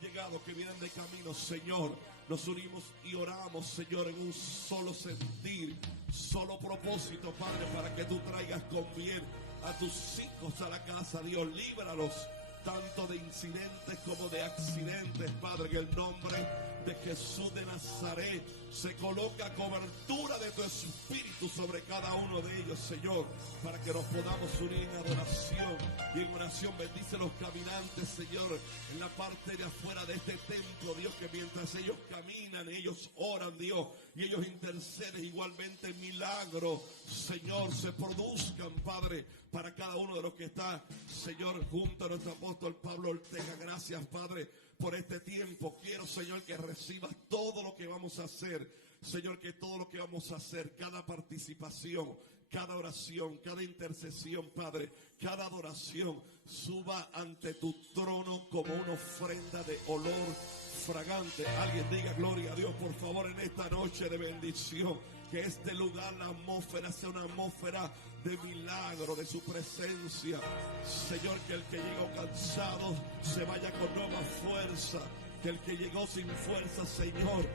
llegado, que vienen de camino, Señor, nos unimos y oramos, Señor, en un solo sentir, solo propósito, Padre, para que tú traigas con bien a tus hijos a la casa. Dios, líbralos tanto de incidentes como de accidentes, Padre, en el nombre de Jesús de Nazaret. Se coloca cobertura de tu Espíritu sobre cada uno de ellos, Señor, para que nos podamos unir en adoración y en oración. Bendice los caminantes, Señor, en la parte de afuera de este templo, Dios, que mientras ellos caminan, ellos oran, Dios, y ellos interceden, igualmente milagros, Señor, se produzcan, Padre, para cada uno de los que está, Señor, junto a nuestro apóstol Pablo Ortega. Gracias, Padre, por este tiempo. Quiero, Señor, que recibas todo lo que vamos a hacer, Señor, que todo lo que vamos a hacer, cada participación, cada oración, cada intercesión, Padre, cada adoración, suba ante tu trono como una ofrenda de olor fragante. Alguien diga gloria a Dios, por favor, en esta noche de bendición. Que este lugar, la atmósfera, sea una atmósfera de milagro, de su presencia. Señor, que el que llegó cansado se vaya con nueva fuerza. Que el que llegó sin fuerza, Señor,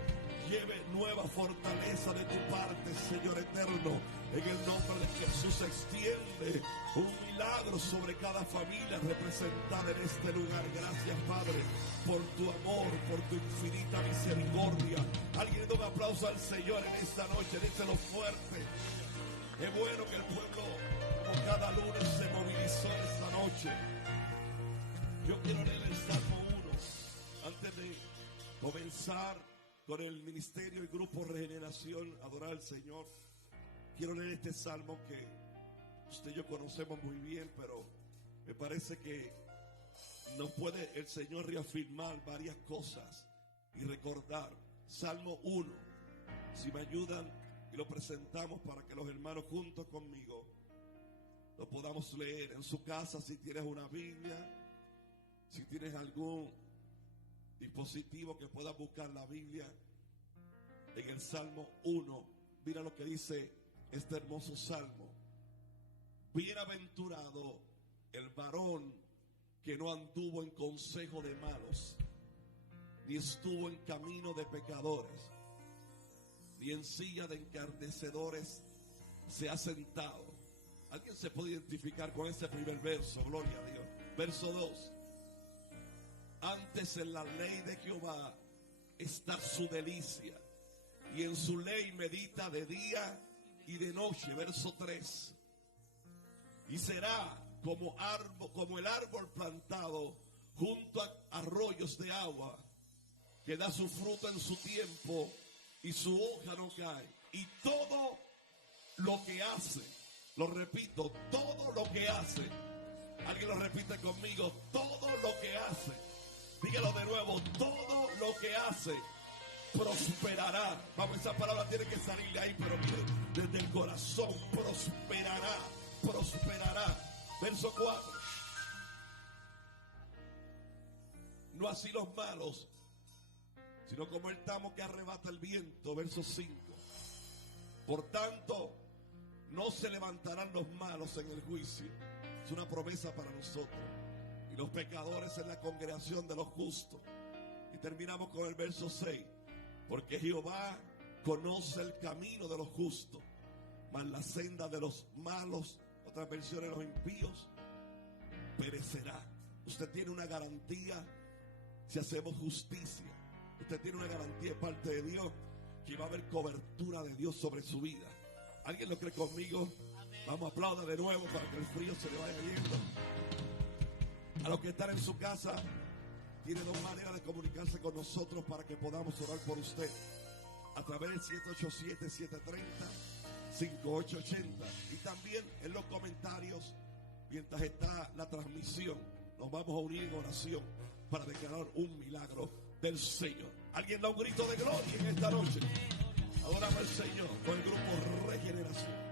lleve nueva fortaleza de tu parte, Señor eterno. En el nombre de Jesús, extiende un milagro sobre cada familia representada en este lugar. Gracias, Padre, por tu amor, por tu infinita misericordia. Alguien da un aplauso al Señor en esta noche, díselo fuerte. Es bueno que el pueblo, como cada lunes, se movilizó en esta noche. Yo quiero leer el Salmo 1 antes de comenzar con el ministerio y grupo Regeneración, adorar al Señor. Quiero leer este salmo que usted y yo conocemos muy bien, pero me parece que nos puede el Señor reafirmar varias cosas y recordar. Salmo 1, si me ayudan y lo presentamos para que los hermanos juntos conmigo lo podamos leer en su casa. Si tienes una Biblia, si tienes algún dispositivo que pueda buscar la Biblia, en el Salmo 1, mira lo que dice este hermoso salmo. Bienaventurado el varón que no anduvo en consejo de malos, ni estuvo en camino de pecadores, ni en silla de encarnecedores se ha sentado. ¿Alguien se puede identificar con ese primer verso? Gloria a Dios. Verso 2. Antes en la ley de Jehová está su delicia, y en su ley medita de día y de noche. Verso 3. Y será como el árbol plantado junto a arroyos de agua, que da su fruto en su tiempo y su hoja no cae. Y todo lo que hace, lo repito, todo lo que hace, alguien lo repite conmigo, todo lo que hace, dígalo de nuevo, todo lo que hace prosperará. Vamos, esa palabra tiene que salir de ahí, pero desde el corazón. Prosperará, prosperará. Verso 4. No así los malos, sino como el tamo que arrebata el viento. Verso 5. Por tanto, no se levantarán los malos en el juicio. Es una promesa para nosotros. Y los pecadores en la congregación de los justos. Y terminamos con el verso 6. Porque Jehová conoce el camino de los justos, mas la senda de los malos, otras versiones, los impíos, perecerá. Usted tiene una garantía si hacemos justicia. Usted tiene una garantía de parte de Dios que va a haber cobertura de Dios sobre su vida. ¿Alguien lo cree conmigo? Vamos, aplauda de nuevo para que el frío se le vaya yendo. A los que están en su casa, tiene dos maneras de comunicarse con nosotros para que podamos orar por usted. A través del 787-730-5880. Y también en los comentarios, mientras está la transmisión, nos vamos a unir en oración para declarar un milagro del Señor. Alguien da un grito de gloria en esta noche. Adoramos al Señor con el grupo Regeneración.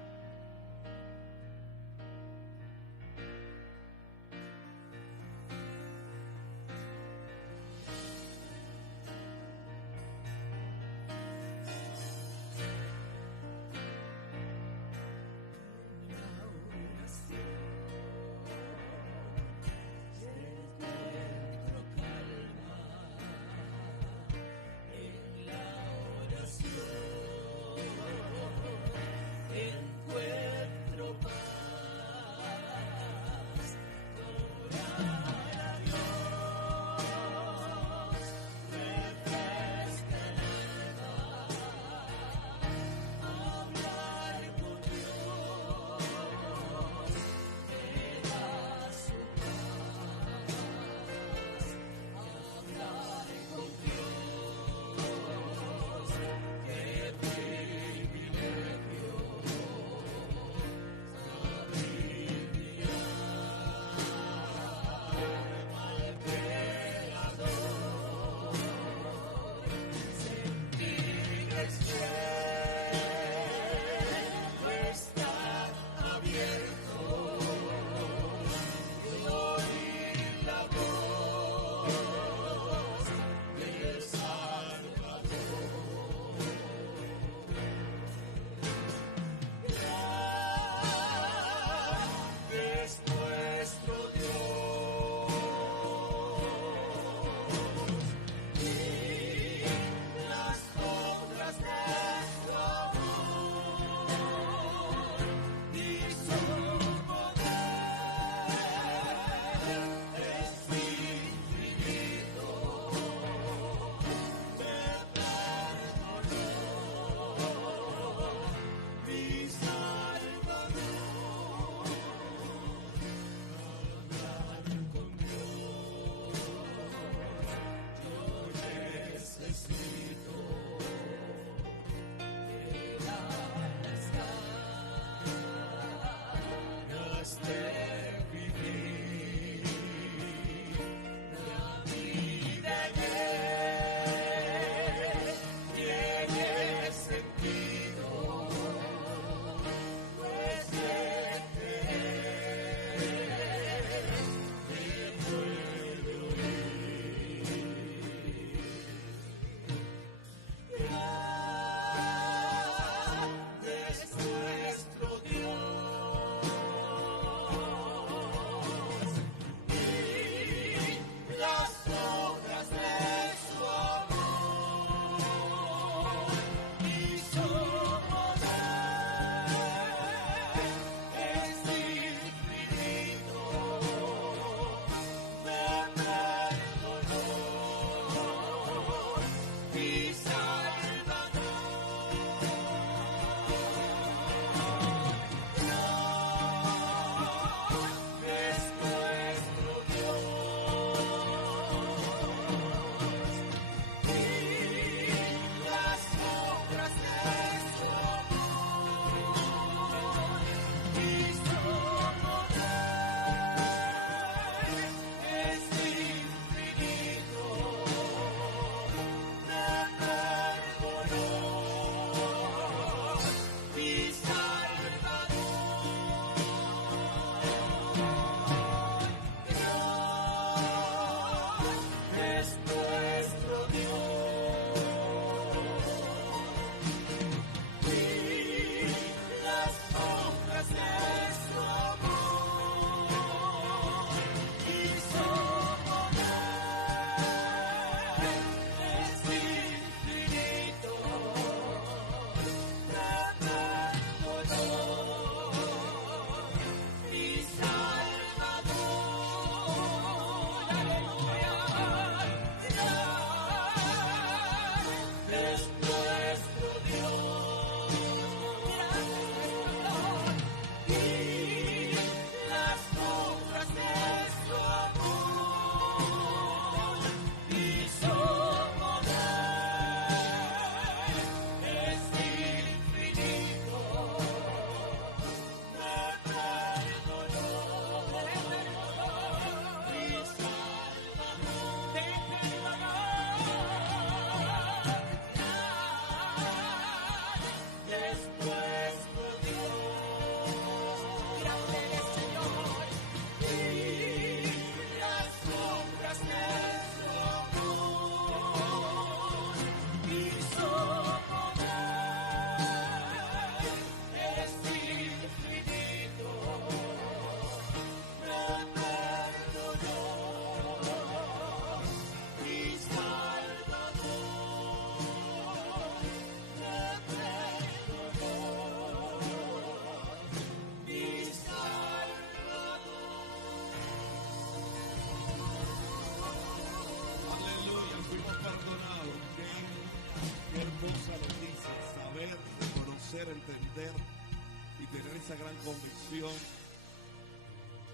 esa gran convicción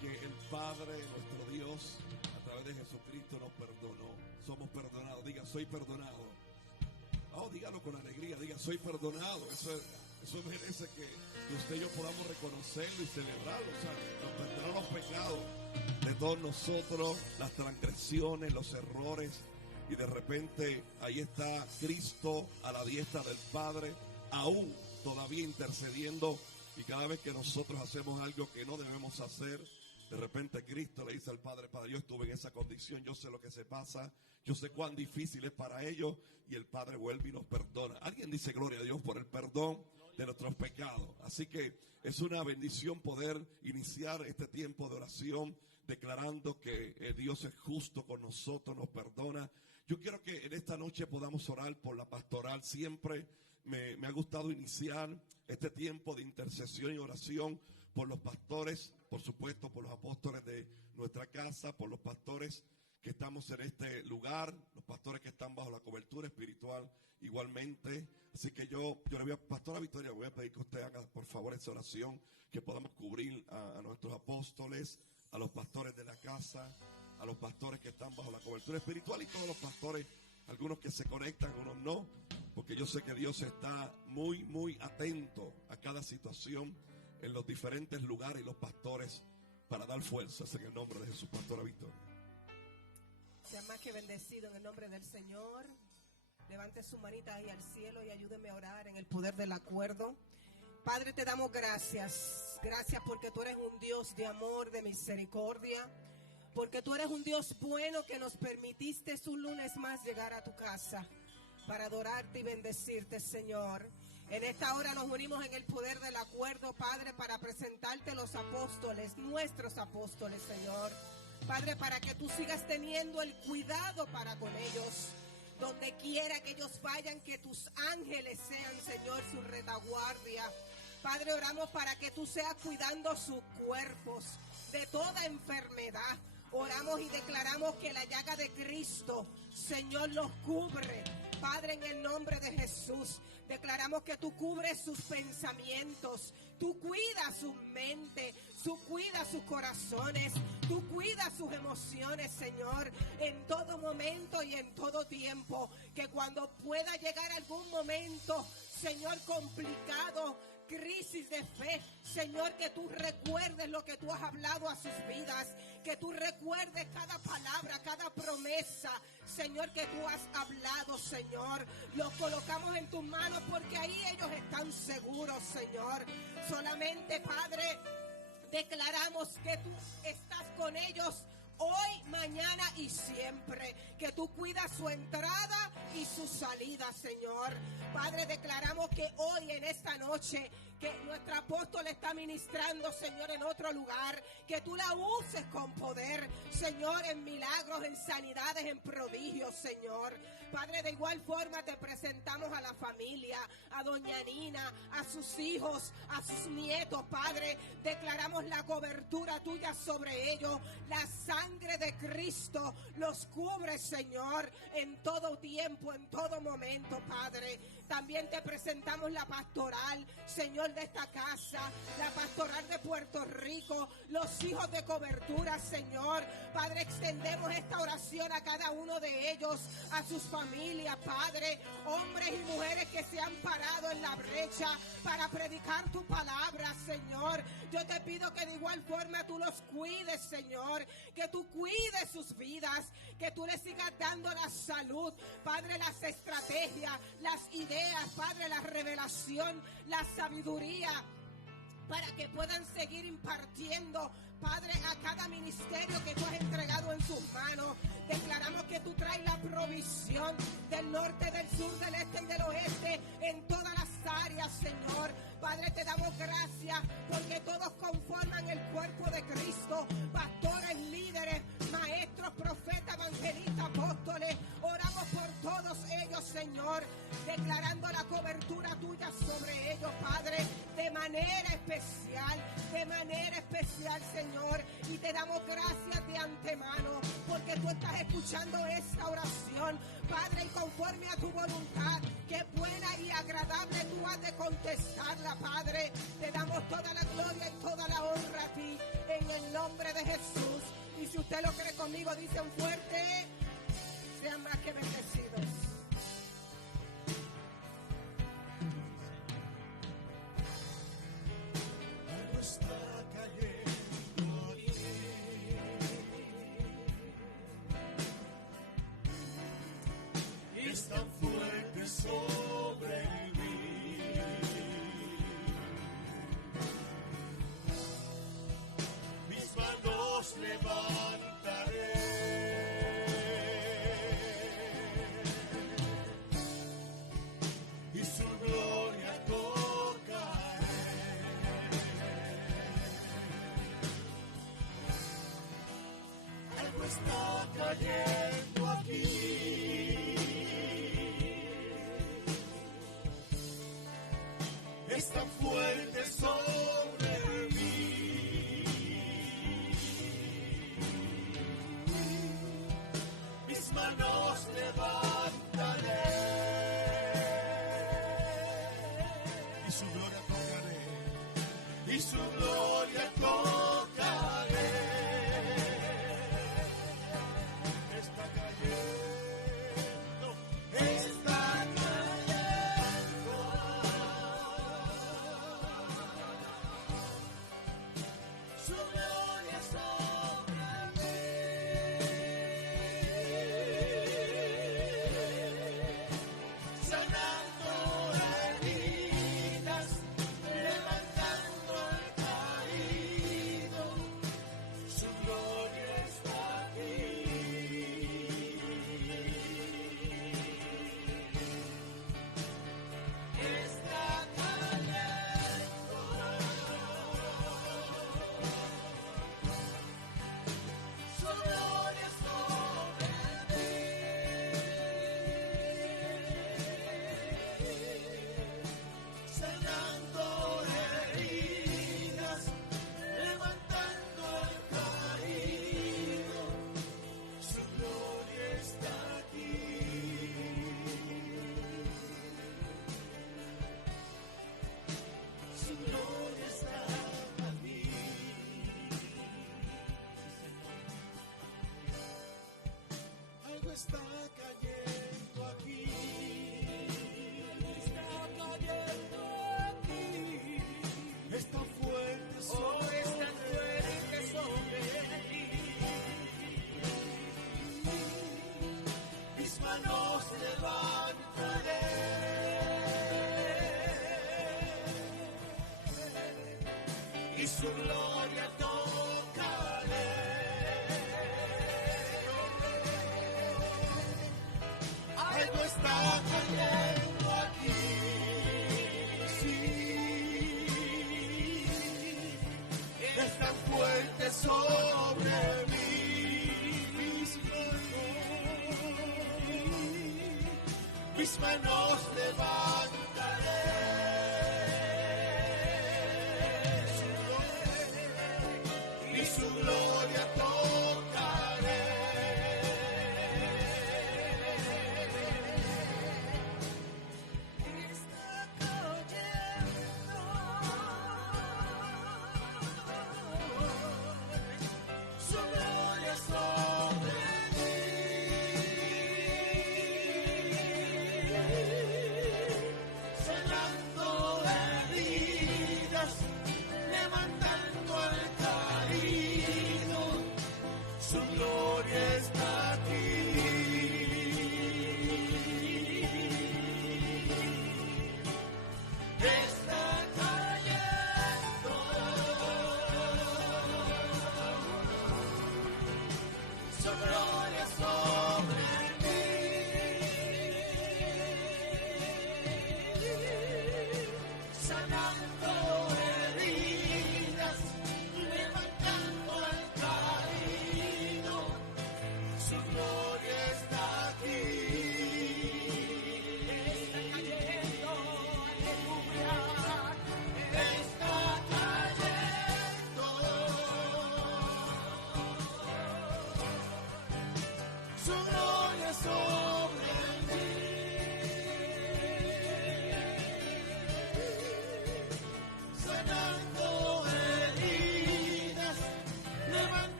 que el Padre, nuestro Dios, a través de Jesucristo nos perdonó. Somos perdonados. Diga, soy perdonado. Oh, dígalo con alegría. Diga, soy perdonado. Eso merece que usted y yo podamos reconocerlo y celebrarlo. O sea, nos perdonó los pecados de todos nosotros, las transgresiones, los errores. Y de repente ahí está Cristo a la diestra del Padre, aún todavía intercediendo. Y cada vez que nosotros hacemos algo que no debemos hacer, de repente Cristo le dice al Padre, Padre, yo estuve en esa condición, yo sé lo que se pasa, yo sé cuán difícil es para ellos, y el Padre vuelve y nos perdona. Alguien dice gloria a Dios por el perdón de nuestros pecados. Así que es una bendición poder iniciar este tiempo de oración declarando que Dios es justo con nosotros, nos perdona. Yo quiero que en esta noche podamos orar por la pastoral. Siempre me ha gustado iniciar este tiempo de intercesión y oración por los pastores, por supuesto por los apóstoles de nuestra casa, por los pastores que estamos en este lugar, los pastores que están bajo la cobertura espiritual igualmente. Así que yo le voy a, Pastora Victoria, voy a pedir que usted haga por favor esa oración, que podamos cubrir a nuestros apóstoles, a los pastores de la casa, a los pastores que están bajo la cobertura espiritual y todos los pastores, algunos que se conectan, algunos no, porque yo sé que Dios está muy, muy atento a cada situación en los diferentes lugares y los pastores para dar fuerzas en el nombre de Jesús. Pastora Victoria. Sea más que bendecido en el nombre del Señor. Levante su manita ahí al cielo y ayúdeme a orar en el poder del acuerdo. Padre, te damos gracias. Gracias porque tú eres un Dios de amor, de misericordia. Porque tú eres un Dios bueno que nos permitiste un lunes más llegar a tu casa para adorarte y bendecirte, Señor. En esta hora nos unimos en el poder del acuerdo, Padre, para presentarte los apóstoles, nuestros apóstoles, Señor. Padre, para que tú sigas teniendo el cuidado para con ellos. Donde quiera que ellos vayan, que tus ángeles sean, Señor, su retaguardia. Padre, oramos para que tú seas cuidando sus cuerpos de toda enfermedad. Oramos y declaramos que la llaga de Cristo, Señor, los cubre. Padre, en el nombre de Jesús, declaramos que tú cubres sus pensamientos, tú cuidas su mente, tú cuidas sus corazones, tú cuidas sus emociones, Señor, en todo momento y en todo tiempo. Que cuando pueda llegar algún momento, Señor, complicado, crisis de fe, Señor, que tú recuerdes lo que tú has hablado a sus vidas, que tú recuerdes cada palabra, cada promesa, Señor, que tú has hablado, Señor. Los colocamos en tus manos porque ahí ellos están seguros, Señor. Solamente, Padre, declaramos que tú estás con ellos hoy, mañana y siempre, que tú cuidas su entrada y su salida, Señor. Padre, declaramos que hoy, en esta noche, que nuestro apóstol está ministrando, Señor, en otro lugar, que tú la uses con poder, Señor, en milagros, en sanidades, en prodigios, Señor. Padre, de igual forma te presentamos a la familia, a doña Nina, a sus hijos, a sus nietos, Padre. Declaramos la cobertura tuya sobre ellos, la sangre de Cristo los cubre, Señor, en todo tiempo, en todo momento, Padre. También te presentamos la pastoral, Señor, de esta casa, la pastoral de Puerto Rico, los hijos de cobertura, Señor. Padre, extendemos esta oración a cada uno de ellos, a sus familias, Padre, hombres y mujeres que se han parado en la brecha para predicar tu palabra, Señor. Yo te pido que de igual forma tú los cuides, Señor, que tú cuides sus vidas, que tú les sigas dando la salud, Padre, las estrategias, las ideas, Padre, la revelación, la sabiduría, para que puedan seguir impartiendo, Padre, a cada ministerio que tú has entregado en sus manos. Declaramos que tú traes la provisión del norte, del sur, del este y del oeste, en todas las áreas, Señor. Padre, te damos gracias porque todos conforman el cuerpo de Cristo, pastores, líderes, maestros, profetas, evangelistas, apóstoles. Oramos por todos ellos, Señor, declarando la cobertura tuya sobre ellos, Padre, de manera especial, Señor. Y te damos gracias de antemano porque tú estás escuchando esta oración oración, Padre, y conforme a tu voluntad, que buena y agradable tú has de contestarla, Padre. Te damos toda la gloria y toda la honra a ti, en el nombre de Jesús. Y si usted lo cree conmigo, dice un fuerte, sean más que bendecidos. Algo está cayendo aquí. Es tan fuerte sobre mí. Mis manos levantaré y su gloria tocaré. Algo está cayendo aquí. Es tan fuerte sobre mí. Mis manos levantaré y su gloria tocaré. Y su gloria tocaré. Está cayendo. Está su gloria sobre mí, sanando heridas, levantando al caído, su gloria está aquí. Está cayendo. Su gloria sobre mí, sanando heridas, levantando al caído, su gloria está aquí. Su gloria está aquí. Algo está cayendo aquí. Está cayendo aquí. Es tan fuerte sobre mí. Mis manos levantaré y su gloria tocaré. Algo está cayendo aquí, sí, es tan fuerte sobre mí, mis manos levantaré, y su gloria tocaré. Su gloria sobre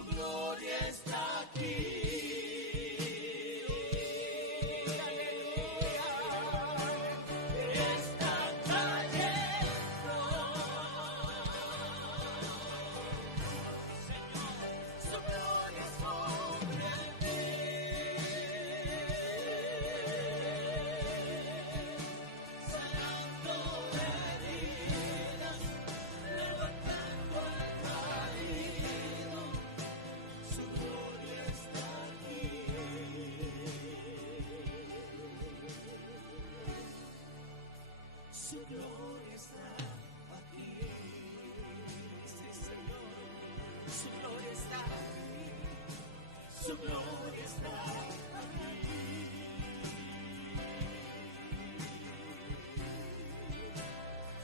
su gloria está aquí. Su gloria está aquí. Sí, Señor. Su gloria está aquí. Su gloria está aquí.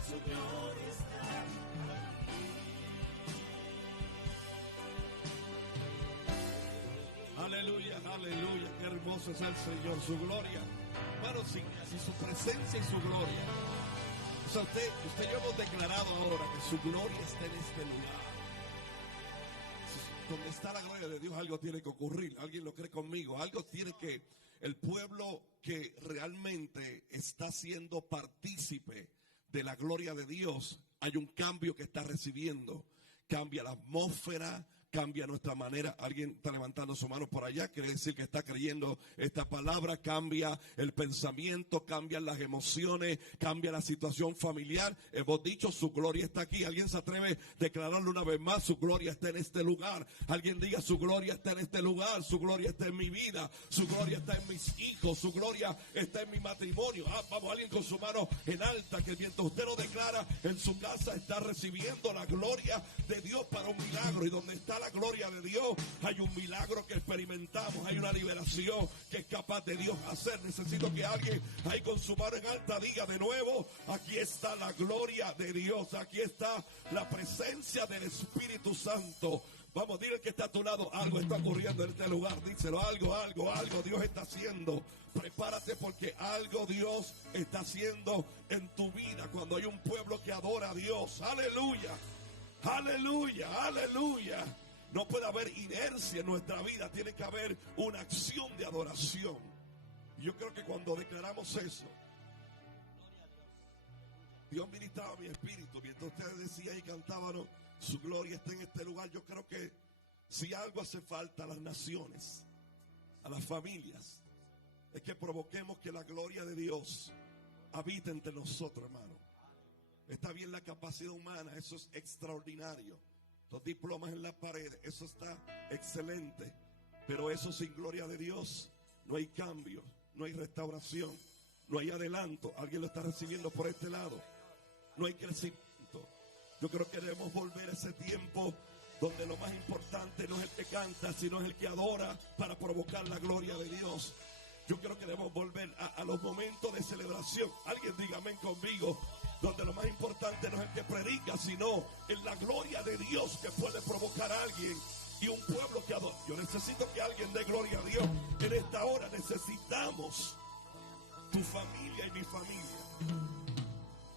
Su gloria está aquí. Aleluya, aleluya. Qué hermoso es el Señor. Su gloria. Bueno, sí, su presencia y su gloria. O sea, usted y yo hemos declarado ahora que su gloria está en este lugar. Donde está la gloria de Dios, algo tiene que ocurrir. ¿Alguien lo cree conmigo? Algo tiene que, el pueblo que realmente está siendo partícipe de la gloria de Dios, hay un cambio que está recibiendo. Cambia la atmósfera, cambia nuestra manera. Alguien está levantando su mano por allá, quiere decir que está creyendo esta palabra. Cambia el pensamiento, cambian las emociones, cambia la situación familiar. Hemos dicho, su gloria está aquí. Alguien se atreve a declararlo una vez más: su gloria está en este lugar. Alguien diga: su gloria está en este lugar, su gloria está en mi vida, su gloria está en mis hijos, su gloria está en mi matrimonio. Vamos, alguien con su mano en alta, que mientras usted lo declara en su casa, está recibiendo la gloria de Dios para un milagro. Y donde está la gloria de Dios, hay un milagro que experimentamos, hay una liberación que es capaz de Dios hacer. Necesito que alguien ahí con su mano en alta diga de nuevo: aquí está la gloria de Dios, aquí está la presencia del Espíritu Santo. Vamos, dile que está a tu lado: algo está ocurriendo en este lugar. Díselo: algo Dios está haciendo. Prepárate, porque algo Dios está haciendo en tu vida cuando hay un pueblo que adora a Dios. Aleluya, aleluya, aleluya. No puede haber inercia en nuestra vida, tiene que haber una acción de adoración. Y yo creo que cuando declaramos eso, Dios ministraba mi espíritu mientras ustedes decían y cantaban: su gloria está en este lugar. Yo creo que si algo hace falta a las naciones, a las familias, es que provoquemos que la gloria de Dios habite entre nosotros, hermano. Está bien la capacidad humana, eso es extraordinario. Los diplomas en la pared, eso está excelente. Pero eso sin gloria de Dios, no hay cambio, no hay restauración, no hay adelanto. Alguien lo está recibiendo por este lado. No hay crecimiento. Yo creo que debemos volver a ese tiempo donde lo más importante no es el que canta, sino es el que adora para provocar la gloria de Dios. Yo creo que debemos volver a los momentos de celebración. Alguien diga amén conmigo. Donde lo más importante no es el que predica, sino en la gloria de Dios que puede provocar a alguien y un pueblo que adora. Yo necesito que alguien dé gloria a Dios. En esta hora necesitamos tu familia y mi familia,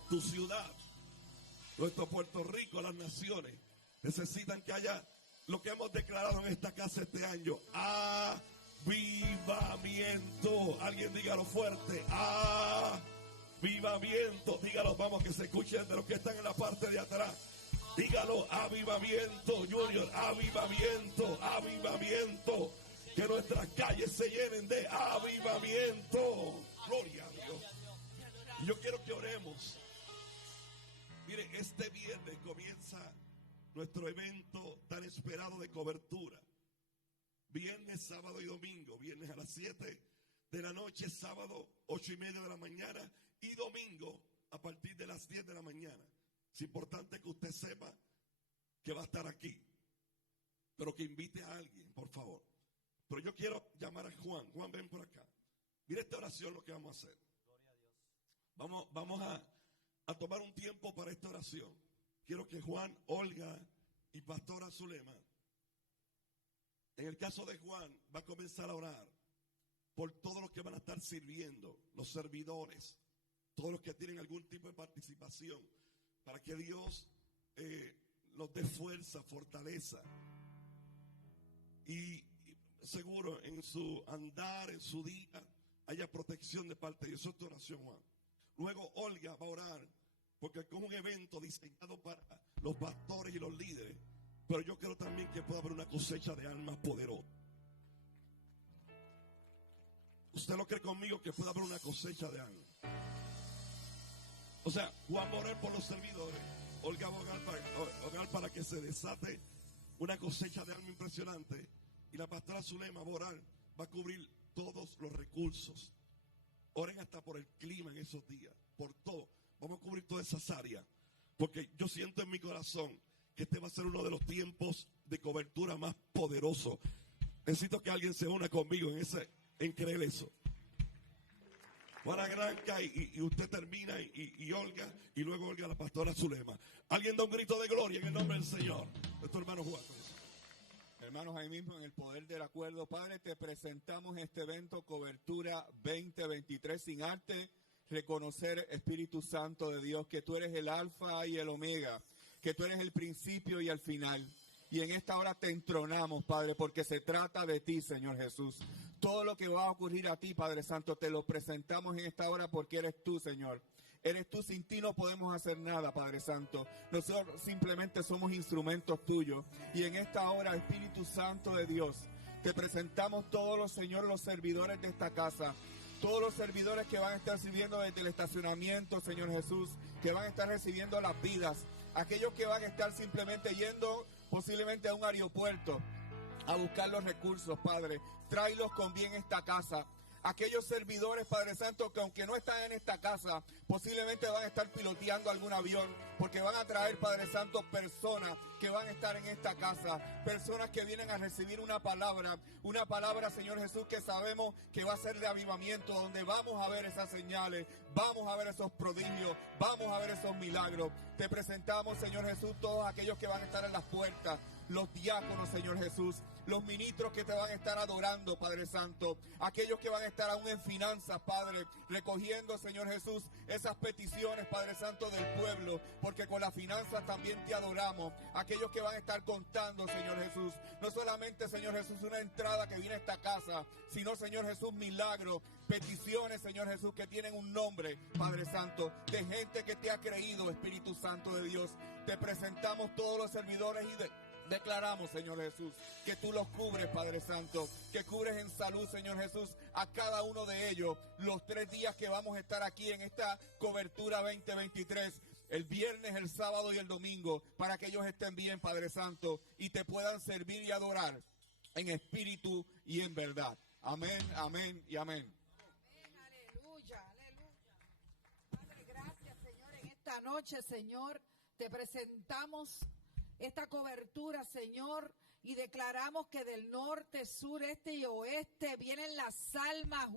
tu ciudad, nuestro Puerto Rico, las naciones. Necesitan que haya lo que hemos declarado en esta casa este año: avivamiento. Alguien dígalo fuerte: avivamiento. Dígalo, vamos, que se escuchen de los que están en la parte de atrás. Dígalo: avivamiento, Junior, avivamiento, avivamiento. Que nuestras calles se llenen de avivamiento. Gloria a Dios. Y yo quiero que oremos. Mire, este viernes comienza nuestro evento tan esperado de cobertura. Viernes, sábado y domingo. Viernes a las 7 de la noche, sábado 8:30 de la mañana y domingo a partir de las 10 de la mañana. Es importante que usted sepa que va a estar aquí, pero que invite a alguien, por favor. Pero yo quiero llamar a Juan. Juan, ven por acá. Mira esta oración, lo que vamos a hacer. Vamos a tomar un tiempo para esta oración. Quiero que Juan, Olga y Pastora Zulema, en el caso de Juan, va a comenzar a orar por todos los que van a estar sirviendo, los servidores, todos los que tienen algún tipo de participación, para que Dios los dé fuerza, fortaleza. seguro en su andar, en su día, haya protección de parte de Dios. Eso es tu oración, Juan. Luego Olga va a orar, porque es un evento diseñado para los pastores y los líderes. Pero yo creo también que puede haber una cosecha de almas poderosas. ¿Usted lo cree conmigo que puede haber una cosecha de almas? O sea, Juan va a orar por los servidores. Olga va a orar para que se desate una cosecha de alma impresionante. Y la pastora Zulema va a orar, va a cubrir todos los recursos. Oren hasta por el clima en esos días, por todo. Vamos a cubrir todas esas áreas. Porque yo siento en mi corazón que este va a ser uno de los tiempos de cobertura más poderosos. Necesito que alguien se una conmigo en creer eso. Juana Granca y usted termina y Olga, y luego Olga la pastora Zulema. Alguien da un grito de gloria en el nombre del Señor. Nuestro hermano Juan. Hermanos, ahí mismo en el poder del acuerdo, Padre, te presentamos este evento Cobertura 2023 sin arte. Reconocer, Espíritu Santo de Dios, que tú eres el alfa y el omega, que tú eres el principio y el final. Y en esta hora te entronamos, Padre, porque se trata de ti, Señor Jesús. Todo lo que va a ocurrir a ti, Padre Santo, te lo presentamos en esta hora porque eres tú, Señor. Eres tú, sin ti no podemos hacer nada, Padre Santo. Nosotros simplemente somos instrumentos tuyos. Y en esta hora, Espíritu Santo de Dios, te presentamos todos los, Señor, los servidores de esta casa. Todos los servidores que van a estar sirviendo desde el estacionamiento, Señor Jesús, que van a estar recibiendo las vidas. Aquellos que van a estar simplemente yendo posiblemente a un aeropuerto a buscar los recursos, Padre. Tráelos con bien esta casa. Aquellos servidores, Padre Santo, que aunque no están en esta casa, posiblemente van a estar piloteando algún avión, porque van a traer, Padre Santo, personas que van a estar en esta casa, personas que vienen a recibir una palabra, Señor Jesús, que sabemos que va a ser de avivamiento, donde vamos a ver esas señales, vamos a ver esos prodigios, vamos a ver esos milagros. Te presentamos, Señor Jesús, todos aquellos que van a estar en las puertas, los diáconos, Señor Jesús, los ministros que te van a estar adorando, Padre Santo, aquellos que van a estar aún en finanzas, Padre, recogiendo, Señor Jesús, esas peticiones, Padre Santo, del pueblo, porque con las finanzas también te adoramos. Aquellos que van a estar contando, Señor Jesús, no solamente, Señor Jesús, una entrada que viene a esta casa, sino, Señor Jesús, milagros, peticiones, Señor Jesús, que tienen un nombre, Padre Santo, de gente que te ha creído, Espíritu Santo de Dios. Te presentamos todos los servidores y declaramos, Señor Jesús, que tú los cubres, Padre Santo, que cubres en salud, Señor Jesús, a cada uno de ellos, los 3 días que vamos a estar aquí en esta cobertura 2023, el viernes, el sábado y el domingo, para que ellos estén bien, Padre Santo, y te puedan servir y adorar en espíritu y en verdad. Amén, amén y amén. Amén, aleluya, aleluya. Padre, gracias, Señor, en esta noche, Señor, te presentamos esta cobertura, Señor, y declaramos que del norte, sur, este y oeste vienen las almas,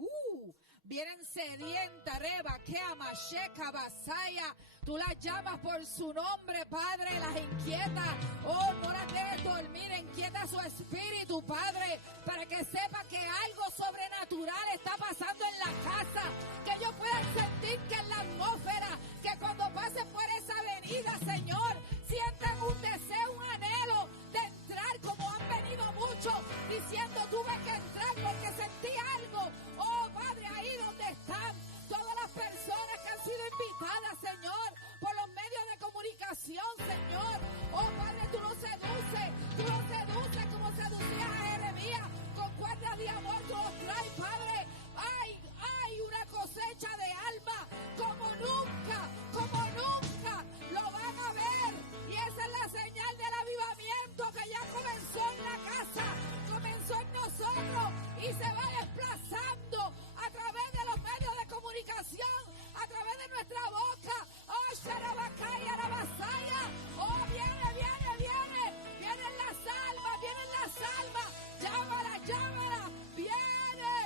vienen sedientas, Reba, Keama, Sheka, Basaya. Tú las llamas por su nombre, Padre, las inquieta. Oh, no las dejes dormir, inquieta su espíritu, Padre, para que sepa que algo sobrenatural está pasando en la casa, que ellos puedan sentir que en la atmósfera, que cuando pasen por esa avenida, Señor, sientan un deseo, un anhelo de entrar, como han venido muchos diciendo, tuve que entrar porque sentí algo. Oh, Padre, ahí donde están todas las personas que han sido invitadas, Señor, por los medios de comunicación, Señor. Oh, Padre, tú los seduces como seducías a Jeremías, con cuerdas de amor tú los traes, Padre. Hay una cosecha de alma como nunca lo van a ver, y esa es la señal del avivamiento que ya comenzó en la casa, comenzó en nosotros y se va desplazando a través de los medios de comunicación, a través de nuestra boca. Oh, Sharabakaya, Arabasaya. Oh, vienen las almas, llámala, vienen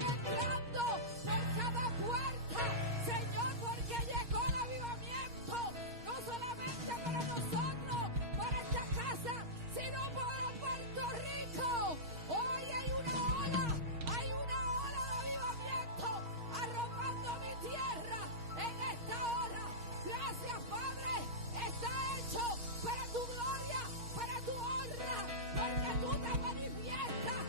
entrando por cada puerta, Señor, porque llegó el avivamiento, no solamente para nosotros, para esta casa, sino para Puerto Rico. Hoy hay una ola de avivamiento arropando mi tierra en esta hora. Gracias, Padre, está hecho para tu gloria, para tu honra, porque tú te manifiestas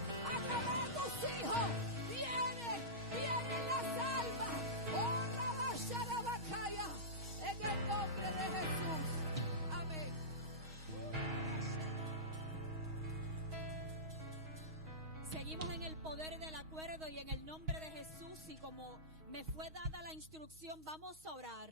poder del acuerdo y en el nombre de Jesús, y como me fue dada la instrucción, vamos a orar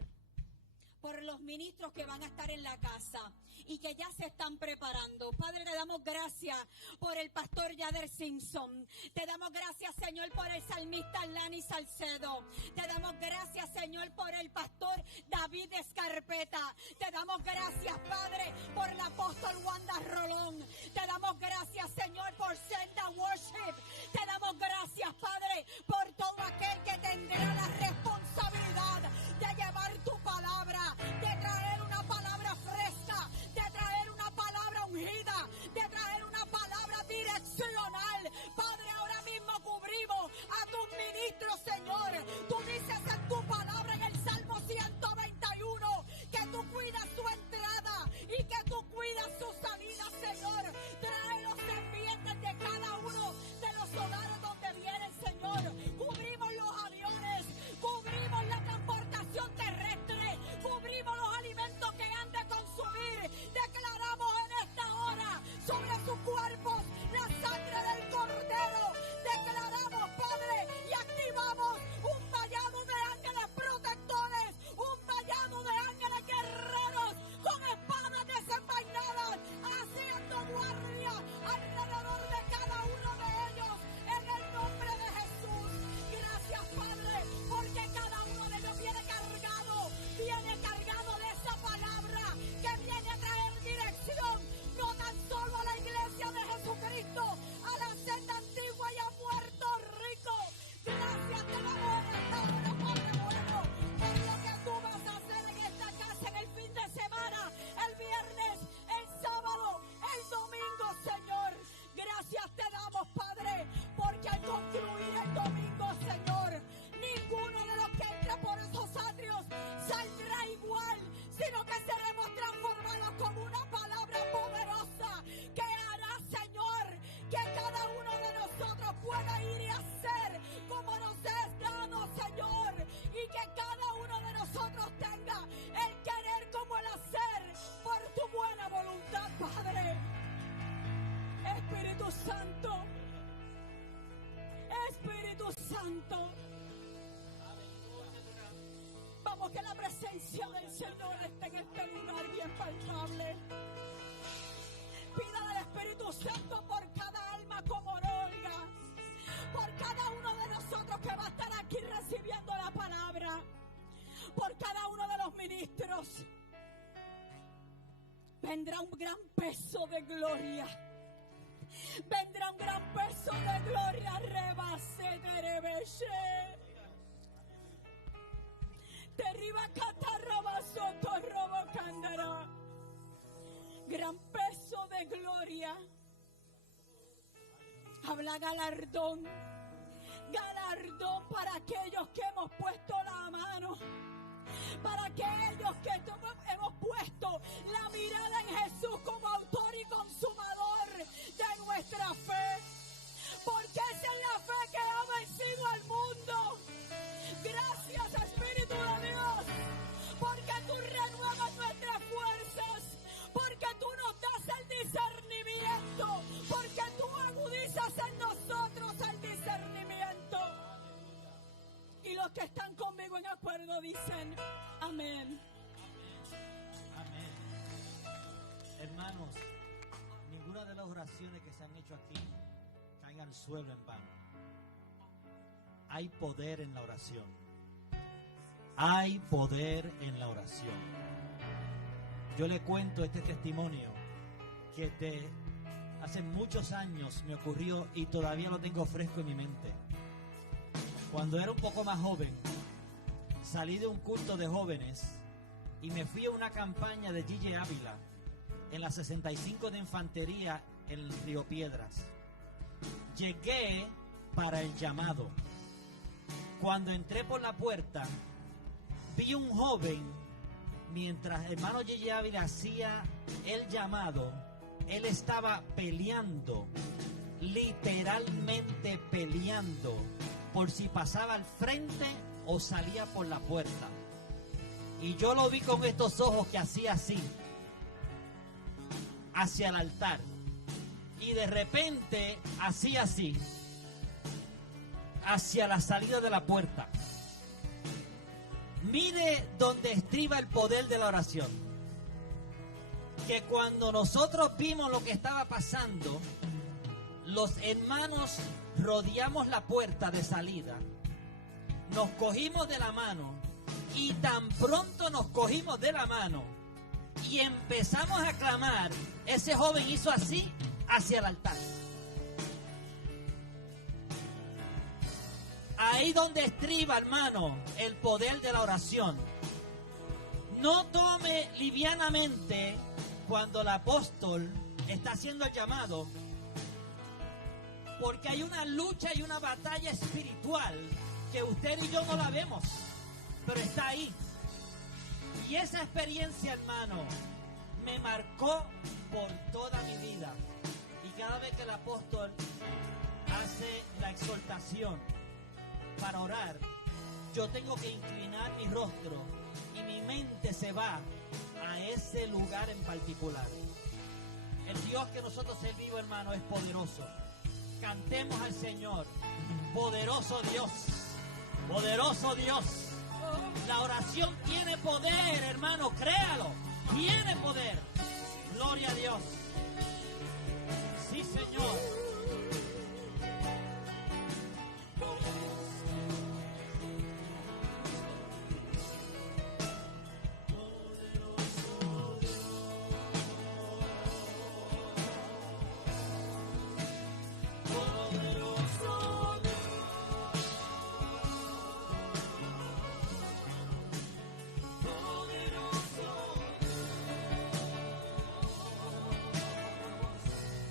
por los ministros que van a estar en la casa y que ya se están preparando. Padre, te damos gracias por el pastor Yader Simpson. Te damos gracias, Señor, por el salmista Lani Salcedo. Te damos gracias, Señor, por el pastor David Escarpeta. Te damos gracias, Padre, por el apóstol Wanda Rolón. Te damos gracias, Señor, por Senda Worship. Te damos gracias, Padre, por todo aquel que tendrá la responsabilidad de llevar tu palabra, de traer una palabra fresca, de traer una palabra ungida, de traer una palabra direccional. Padre, ahora mismo cubrimos a tus ministros, Señor. Tú dices en tu palabra en el Salmo 121 que tú cuidas su entrada y que tú cuidas su salida, Señor. Trae los ambientes de cada uno de los hogares donde vienen, Señor. Cubrimos los aviones, cubrimos la transportación terrestre, cubrimos los alimentos que han de consumir. Declaramos en esta hora sobre sus cuerpos la sangre del Cordero. Declaramos, Padre, y activamos un vallado de ángeles protectores, un vallado de ángeles guerreros con espadas desenvainadas, haciendo guardia alrededor de cada uno de ellos en el nombre de Jesús. Gracias, Padre, porque cada uno de ellos viene cargado de esa palabra que viene a traer dirección, no tan solo a la iglesia de Jesucristo, a la senda antigua y a Puerto Rico. Gracias te damos en esta hora, Padre bueno, por lo que tú vas a hacer en esta casa en el fin de semana, el viernes, el sábado, el domingo, Señor. Gracias te damos, Padre, porque al concluir el domingo, Señor, ninguno de los que entre por esos atrios saldrá igual, sino que seremos transformados con una palabra poderosa que hará, Señor, que cada uno de nosotros pueda ir y hacer como nos es dado, Señor, y que cada uno de nosotros tenga el querer como el hacer por tu buena voluntad, Padre. Espíritu Santo, Espíritu Santo, vamos, que la presencia del Señor esté en este lugar bien palpable. Pida al Espíritu Santo por cada alma como oiga, por cada uno de nosotros que va a estar aquí recibiendo la palabra, por cada uno de los ministros. Vendrá un gran peso de gloria. Vendrá un gran peso de gloria. Rebase, terebeche. Derriba catarroba soto robo candara. Gran peso de gloria. Habla galardón. Galardón para aquellos que hemos puesto la mano. Para aquellos que hemos puesto la mirada en Jesús como autor y consumador de nuestra fe. Porque esa es la fe que ha vencido al mundo. Gracias, Espíritu de Dios, porque tú renuevas nuestras fuerzas, porque tú nos das el discernimiento, porque tú agudizas en nosotros el discernimiento. Y los que están conmigo en acuerdo dicen amén. Amén. Hermanos, ninguna de las oraciones que se han hecho aquí caen al suelo en vano. Hay poder en la oración. Hay poder en la oración. Yo le cuento este testimonio que hace muchos años me ocurrió y todavía lo tengo fresco en mi mente. Cuando era un poco más joven, salí de un culto de jóvenes y me fui a una campaña de Gille Ávila en la 65 de Infantería en Río Piedras. Llegué para el llamado. Cuando entré por la puerta, vi un joven, mientras el hermano Gille Ávila hacía el llamado, él estaba peleando, literalmente peleando, por si pasaba al frente o salía por la puerta. Y yo lo vi con estos ojos que hacía así, hacia el altar. Y de repente hacía así. hacia la salida de la puerta. Mire donde estriba el poder de la oración. Que cuando nosotros vimos lo que estaba pasando, los hermanos rodeamos la puerta de salida, nos cogimos de la mano, y tan pronto nos cogimos de la mano y empezamos a clamar, ese joven hizo así hacia el altar. Ahí donde estriba, hermano, el poder de la oración. No tome livianamente cuando el apóstol está haciendo el llamado, porque hay una lucha y una batalla espiritual que usted y yo no la vemos, pero está ahí. Y esa experiencia, hermano, me marcó por toda mi vida. Y cada vez que el apóstol hace la exhortación para orar, yo tengo que inclinar mi rostro y mi mente se va a ese lugar en particular. El Dios que nosotros servimos, hermano, es poderoso. Cantemos al Señor. Poderoso Dios. Poderoso Dios. La oración tiene poder, hermano, créalo. Tiene poder. Gloria a Dios. Sí, Señor.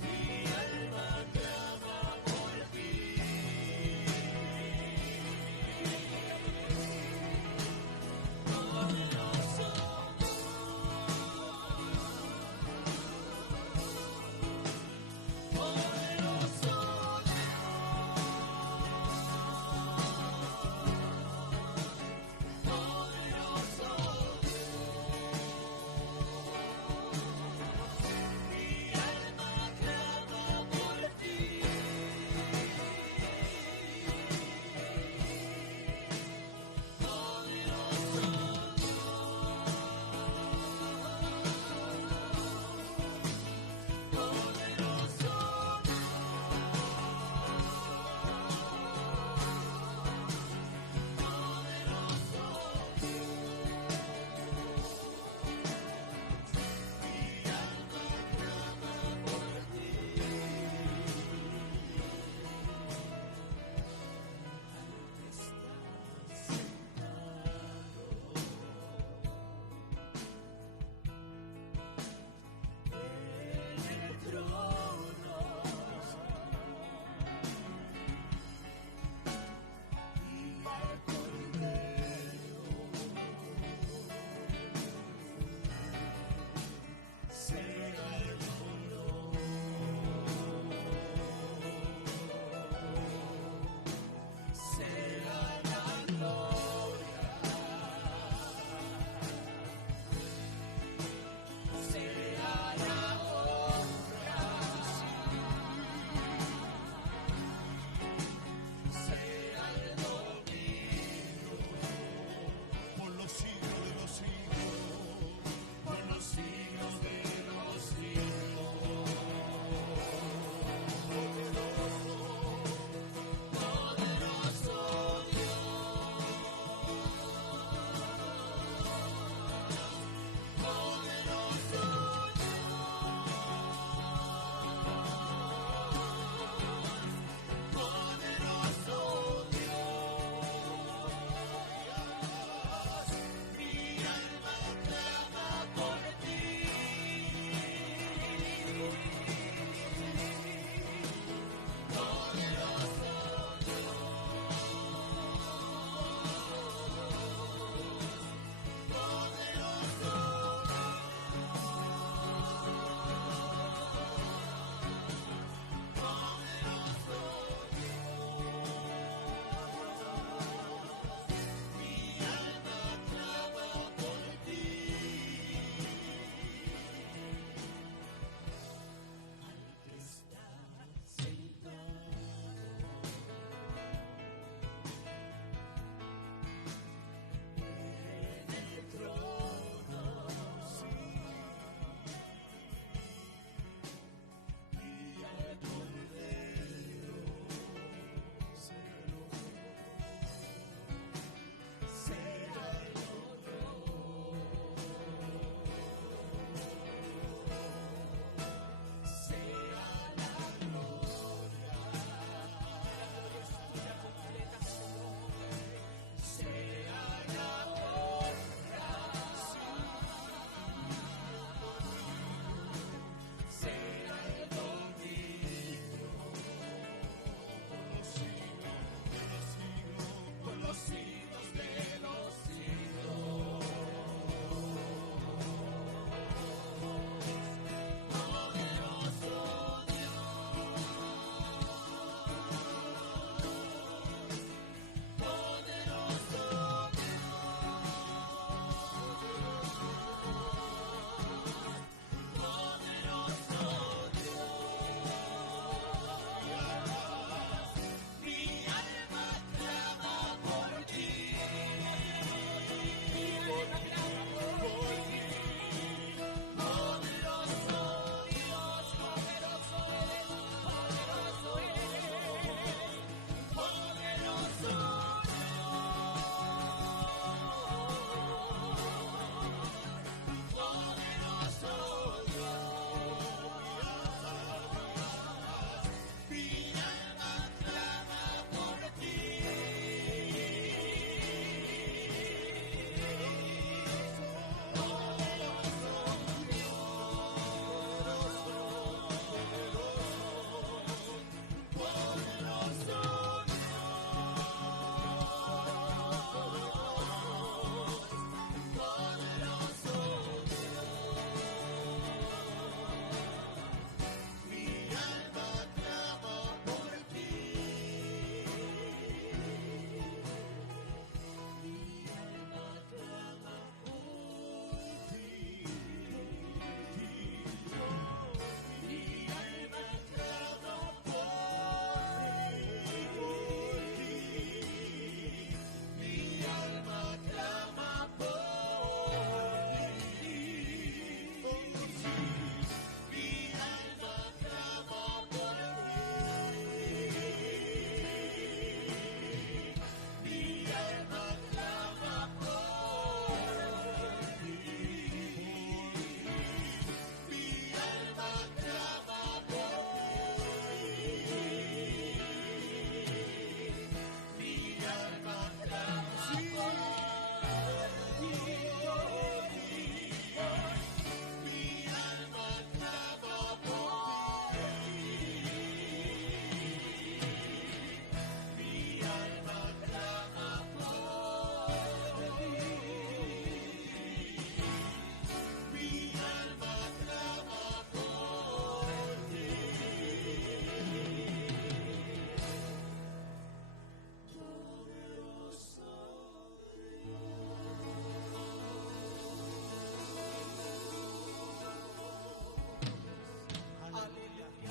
Mi alma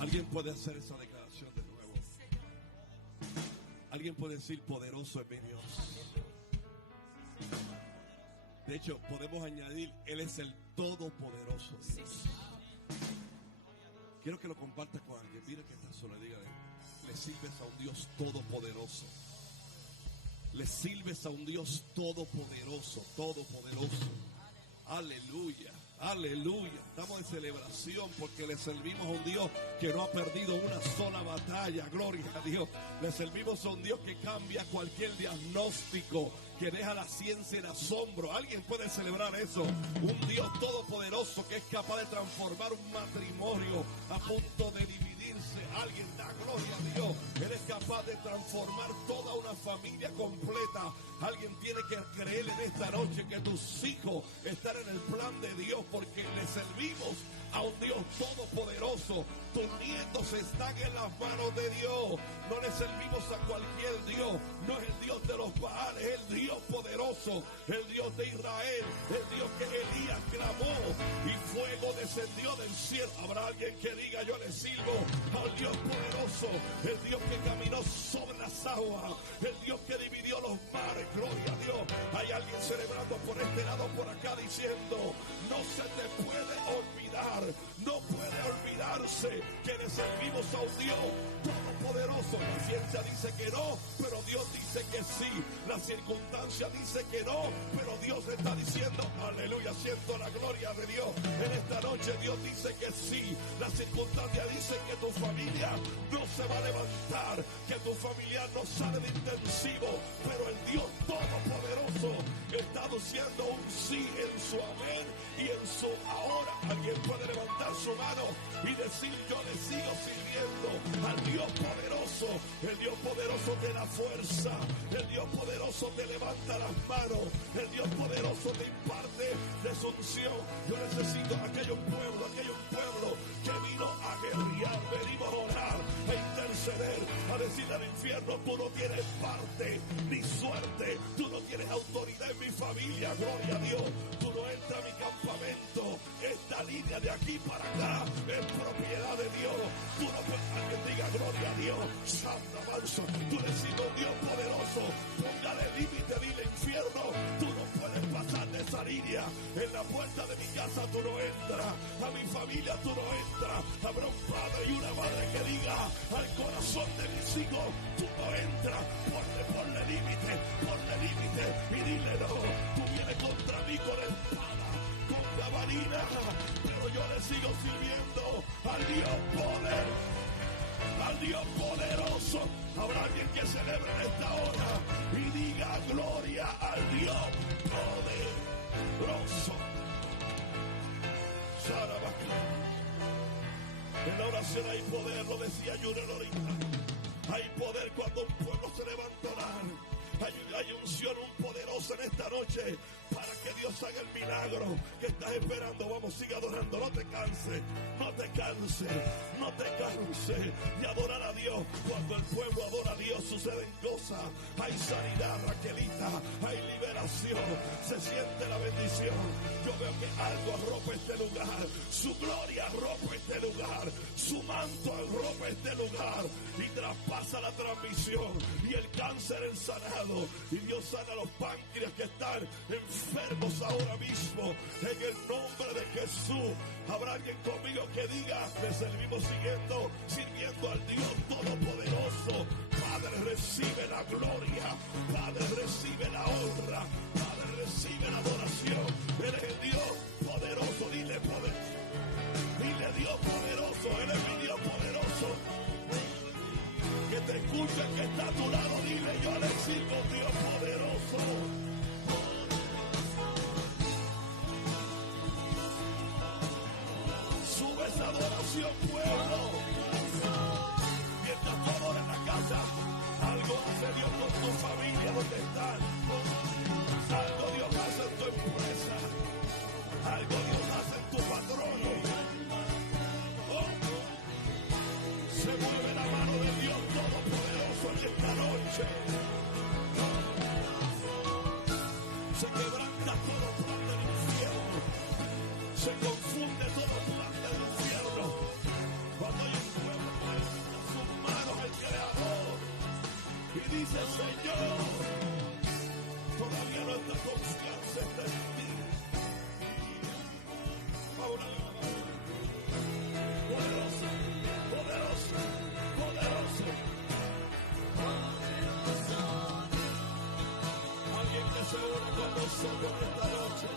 Alguien puede hacer esa declaración de nuevo. Alguien puede decir: poderoso es mi Dios. De hecho, podemos añadir: Él es el todopoderoso Dios. Quiero que lo compartas con alguien. Mira que está solo, dígale: le sirves a un Dios todopoderoso. Le sirves a un Dios todopoderoso, todopoderoso. Aleluya, aleluya. Estamos en celebración porque le servimos a un Dios que no ha perdido una sola batalla. Gloria a Dios. Le servimos a un Dios que cambia cualquier diagnóstico, que deja la ciencia en asombro. Alguien puede celebrar eso. Un Dios todopoderoso que es capaz de transformar un matrimonio a punto de dividirse. Alguien da gloria a Dios. Él es capaz de transformar toda una familia completa. Alguien tiene que creer en esta noche que tus hijos están en el plan de Dios, porque le servimos a un Dios todopoderoso. Tus nietos están en las manos de Dios. No le servimos a cualquier Dios. No es el Dios de los Baales, es el Dios poderoso, el Dios de Israel, el Dios que Elías clamó y fuego descendió del cielo. Habrá alguien que diga: yo le sirvo al Dios poderoso, el Dios que caminó sobre las aguas, el Dios que dividió los mares. Gloria a Dios. Hay alguien celebrando por este lado, por acá, diciendo: no se te puede olvidar, no puede olvidarse que le servimos a un Dios todopoderoso. La ciencia dice que no, pero Dios dice que sí. La circunstancia dice que no, pero Dios está diciendo: aleluya, siento la gloria de Dios. En esta noche Dios dice que sí. La circunstancia dice que tu familia no se va a levantar, que tu familiar no sale de intensivo, pero el Dios todopoderoso está diciendo un sí en su amén y en su ahora. Alguien puede levantar su mano y decir: yo le sigo sirviendo al Dios poderoso. El Dios poderoso te da fuerza, el Dios poderoso te levanta las manos, el Dios poderoso te imparte de su unción. Yo necesito aquello pueblo que vino a guerrear, venimos a orar, a interceder, a decirle al infierno: tú no tienes parte ni suerte, tú no tienes autoridad en mi familia. Gloria a Dios. Tú no entras a mi campamento. Esta línea de aquí para acá es propiedad de Dios. Tú no puedes. Alguien diga: gloria a Dios. Santa manso. Tú necesitas un Dios poderoso. Póngale límite, dile: infierno, tú no puedes pasar de esa línea. En la puerta de mi casa tú no entras, a mi familia tú no entras. Habrá un padre y una madre que diga al corazón de mis hijos: tú no entras. Ponle límite y dile: no, tú vienes contra mí con espada, con jabalina, pero yo le sigo sirviendo al Dios poder, al Dios poderoso. Habrá alguien que celebre en esta hora y diga: gloria al Dios poderoso. En la oración hay poder, lo decía Yurel ahorita. Hay poder cuando un pueblo se levanta a orar. Hay unción, un poderoso en esta noche para que Dios haga el milagro que estás esperando. Vamos, sigue adorando, no te canses, no te canses, no te canses de adorar a Dios. Cuando el pueblo adora a Dios suceden cosas. Hay sanidad, Raquelita, hay liberación, se siente la bendición. Yo veo que algo arropa este lugar, su gloria arropa este lugar, su manto arropa este lugar y traspasa la transmisión y el cáncer ensanado. Y Dios sana los páncreas que están enfermos ahora mismo en el nombre de Jesús. Habrá alguien conmigo que diga: le servimos sirviendo al Dios todopoderoso. Padre, recibe la gloria, Padre, recibe la honra, Padre, recibe la adoración. Eres el Dios poderoso. Dile: poder, dile: Dios poderoso, eres mi Dios poderoso. Que te escuche, que está a tu lado, dile: yo le sirvo, Dios poderoso. Sube esa adoración, pueblo. Mientras tú adoras en la casa, algo hace Dios con tu familia donde están. Algo Dios hace en tu empresa. Algo Dios hace en tu patrono. Se mueve la mano de Dios todopoderoso en esta noche. y dice: Señor, todavía nuestra confianza está en ti. Ahora, poderoso, poderoso, poderoso. Alguien que se une con nosotros esta noche.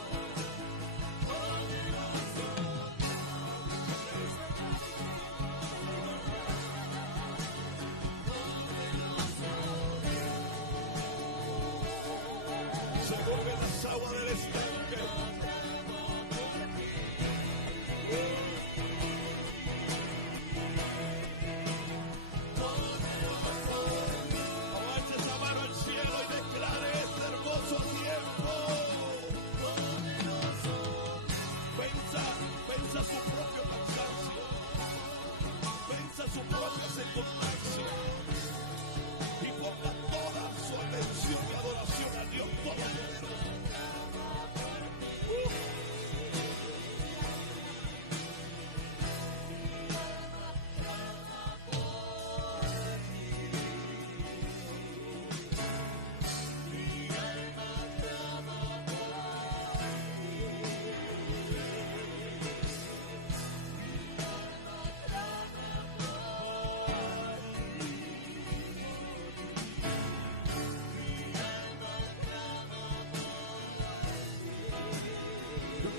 Se mueven las aguas del estanque. Avance esa mano al cielo y declare este hermoso tiempo. Venza su propio cansancio. Venza su propia circunstancia. Y ponga toda su atención y adoración a Dios Todopoderoso.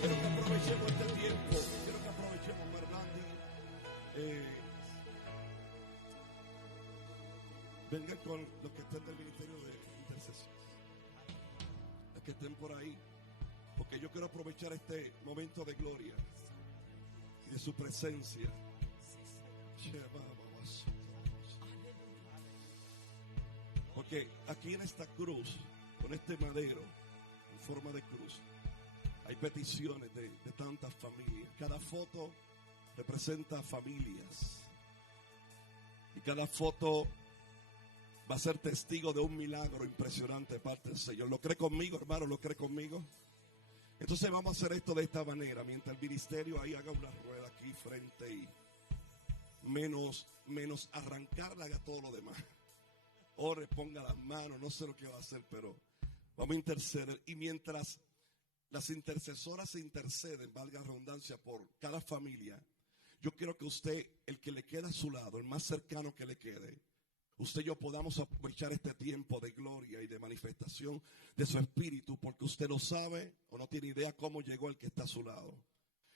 Quiero que aprovechemos este tiempo. Quiero que aprovechemos, Bernardi. Vengan con los que estén del ministerio de intercesión. Los que estén por ahí. Porque yo quiero aprovechar este momento de gloria y de su presencia. Porque aquí en esta cruz, con este madero en forma de cruz, hay peticiones de tantas familias. Cada foto representa familias. Y cada foto va a ser testigo de un milagro impresionante de parte del Señor. ¿Lo cree conmigo, hermano? ¿Lo cree conmigo? Entonces vamos a hacer esto de esta manera. Mientras el ministerio ahí haga una rueda aquí frente y menos arrancarla, haga todo lo demás. Ore, ponga las manos, no sé lo que va a hacer, pero vamos a interceder. Y mientras las intercesoras se interceden, valga la redundancia, por cada familia, yo quiero que usted, el que le queda a su lado, el más cercano que le quede, usted y yo podamos aprovechar este tiempo de gloria y de manifestación de su espíritu, porque usted no sabe o no tiene idea cómo llegó el que está a su lado.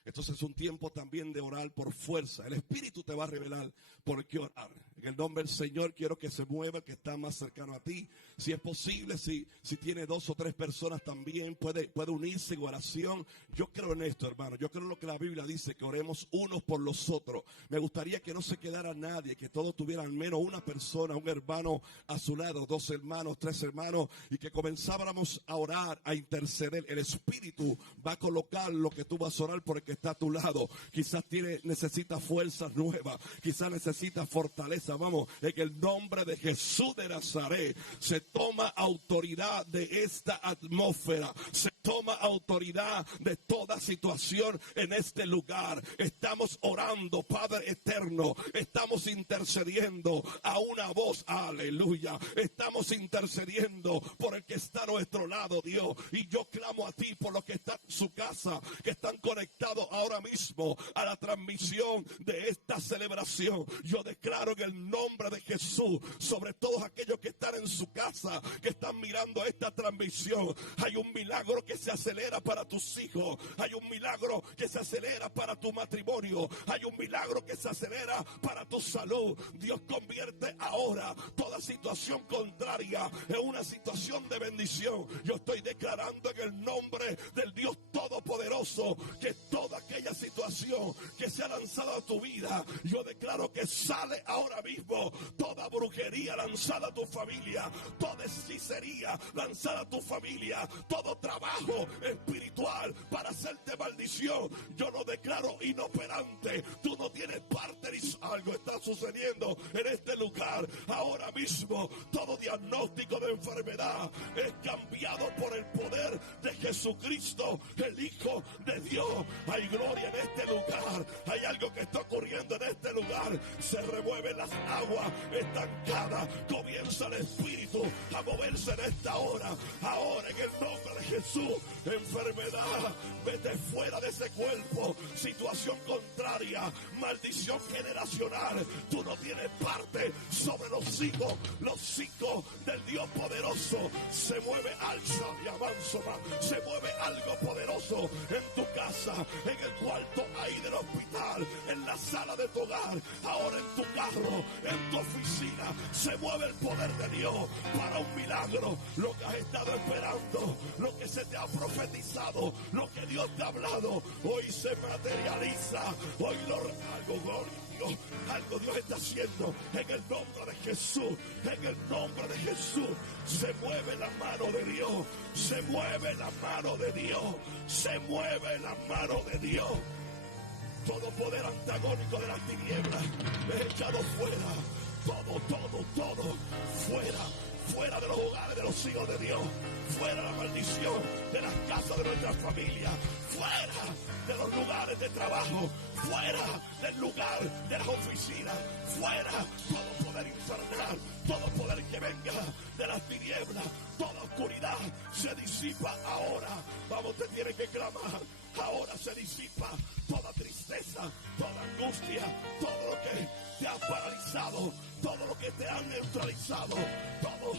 Entonces es un tiempo también de orar por fuerza. El Espíritu te va a revelar por qué orar. En el nombre del Señor quiero que se mueva el que está más cercano a ti. Si es posible, si tiene 2 o 3 personas también, puede unirse en oración. Yo creo en esto, hermano. Yo creo en lo que la Biblia dice, que oremos unos por los otros. Me gustaría que no se quedara nadie, que todos tuvieran al menos una persona, un hermano a su lado, 2 hermanos, 3 hermanos, y que comenzáramos a orar, a interceder. El Espíritu va a colocar lo que tú vas a orar por el que está a tu lado. Quizás necesita fuerzas nuevas, quizás necesita fortaleza. Vamos, en el nombre de Jesús de Nazaret se toma autoridad de esta atmósfera, se toma autoridad de toda situación en este lugar. Estamos orando, Padre eterno, estamos intercediendo a una voz, aleluya, estamos intercediendo por el que está a nuestro lado, Dios, y yo clamo a ti por los que están en su casa, que están conectados ahora mismo a la transmisión de esta celebración. Yo declaro en el nombre de Jesús sobre todos aquellos que están en su casa, que están mirando esta transmisión, hay un milagro que se acelera para tus hijos, hay un milagro que se acelera para tu matrimonio, hay un milagro que se acelera para tu salud. Dios convierte ahora toda situación contraria en una situación de bendición. Yo estoy declarando en el nombre del Dios Todopoderoso que toda aquella situación que se ha lanzado a tu vida, yo declaro que sale ahora mismo. Toda brujería lanzada a tu familia, toda hechicería lanzada a tu familia, todo trabajo espiritual para hacerte maldición, yo lo declaro inoperante. Tú no tienes parte ni algo está sucediendo en este lugar. Ahora mismo todo diagnóstico de enfermedad es cambiado por el poder de Jesucristo, el Hijo de Dios. Hay gloria en este lugar, hay algo que está ocurriendo en este lugar. Se remueven las aguas, están estancada. Comienza el Espíritu a moverse en esta hora. Ahora en el nombre de Jesús, enfermedad, vete fuera de ese cuerpo. Situación contraria, maldición generacional. Tú no tienes parte sobre los hijos del Dios poderoso. Se mueve alza y avanza, se mueve algo poderoso en tu casa, en el cuarto ahí del hospital, en la sala de tu hogar, ahora en tu carro, en tu oficina. Se mueve el poder de Dios para un milagro. Lo que has estado esperando, lo que se te ha profetizado, lo que Dios te ha hablado, hoy se materializa. Hoy algo Dios está haciendo en el nombre de Jesús. En el nombre de Jesús se mueve la mano de Dios. Se mueve la mano de Dios. Se mueve la mano de Dios. Todo poder antagónico de las tinieblas es echado fuera. Todo fuera de los hogares de los hijos de Dios. Fuera la maldición de las casas de nuestra familia. Fuera de los lugares de trabajo. Fuera del lugar de las oficinas. Fuera todo poder infernal. Todo poder que venga de las tinieblas. Toda oscuridad se disipa ahora. Vamos, te tiene que clamar. Ahora se disipa toda tristeza, toda angustia, todo lo que te ha paralizado, todo lo que te ha neutralizado, todo,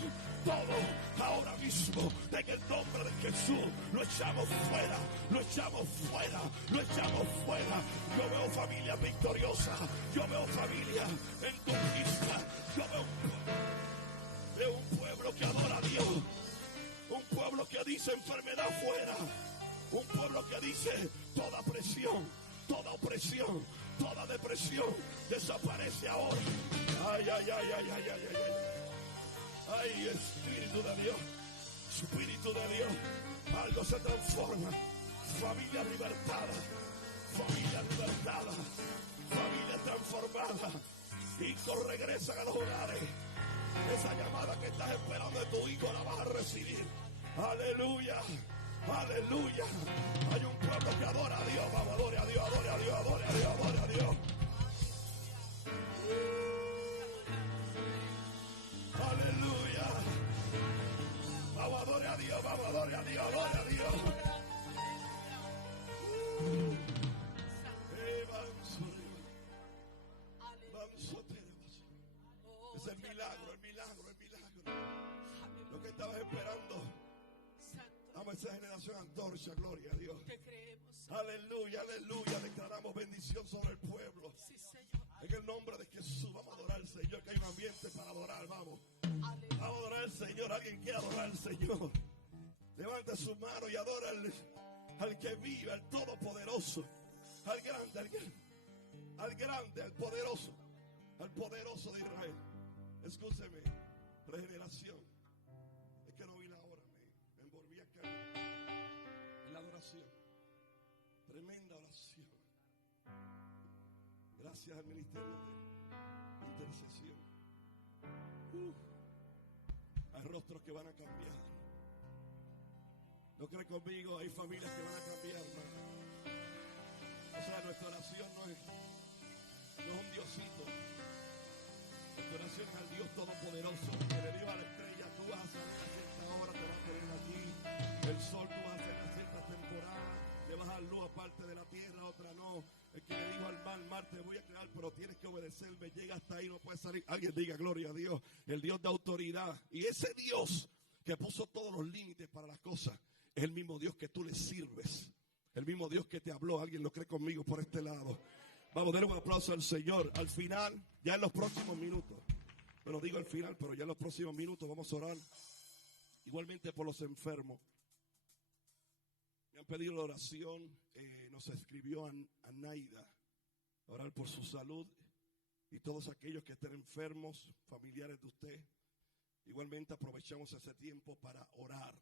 ahora mismo, en el nombre de Jesús, lo echamos fuera, lo echamos fuera, lo echamos fuera. Yo veo familia victoriosa, yo veo familia en conquista, yo veo un pueblo que adora a Dios, un pueblo que dice enfermedad fuera, un pueblo que dice toda presión, toda opresión, toda depresión desaparece ahora. Ay. Ay, Espíritu de Dios, Espíritu de Dios, algo se transforma. Familia libertada, familia transformada. Hijos regresan a los hogares. Esa llamada que estás esperando de tu hijo la vas a recibir. Aleluya. Aleluya. Hay un pueblo que adora a Dios. Vamos, adore a Dios, adore a Dios, adore a Dios, adore a Dios. Aleluya. Vamos, adore a Dios, vamos, adore a Dios, adore a Dios. Es el milagro, el milagro, el milagro. Lo que estabas esperando. Amo esa generación antorcha, gloria a Dios. Te creemos. Aleluya, aleluya. Declaramos bendición sobre el pueblo. Sí, Señor. En el nombre de Jesús, vamos a adorar al Señor, que hay un ambiente para adorar, vamos. Aleluya. A adorar al Señor, alguien quiere adorar al Señor. Levanta su mano y adora al que vive, al todopoderoso, al grande, al poderoso de Israel. Escúcheme, regeneración. Es que no vi la hora, me envolví acá en la adoración. Tremenda oración. Gracias al ministerio de intercesión. Hay rostros que van a cambiar. ¿No cree conmigo? Hay familias que van a cambiar, hermano. O sea, nuestra oración no es un diosito. Nuestra oración es al Dios Todopoderoso, que le dio a la estrella: tú vas a hacer a cierta hora, te vas a poner aquí. El sol tú vas a hacer a cierta temporada. Le vas a dar luz aparte de la tierra, otra no. El que le dijo al mar, te voy a crear, pero tienes que obedecerme. Llega hasta ahí, no puedes salir. Alguien diga gloria a Dios. El Dios de autoridad. Y ese Dios que puso todos los límites para las cosas, es el mismo Dios que tú le sirves. El mismo Dios que te habló. Alguien lo cree conmigo por este lado. Vamos a dar un aplauso al Señor. Al final, ya en los próximos minutos. Bueno, digo al final, pero ya en los próximos minutos vamos a orar. Igualmente por los enfermos. Me han pedido la oración. Nos escribió a Naida. Orar por su salud. Y todos aquellos que estén enfermos, familiares de usted. Igualmente aprovechamos ese tiempo para orar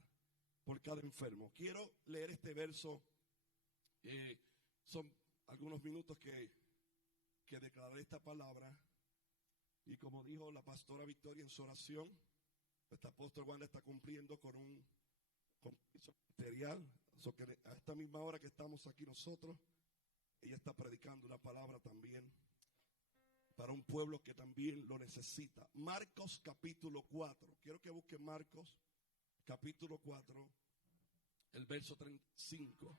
por cada enfermo. Quiero leer este verso. Son algunos minutos que declararé esta palabra. Y como dijo la pastora Victoria en su oración, este apóstol Wanda está cumpliendo con un compromiso material. Que a esta misma hora que estamos aquí nosotros, ella está predicando una palabra también para un pueblo que también lo necesita. Marcos capítulo 4. Quiero que busquen Marcos capítulo 4, el verso 35.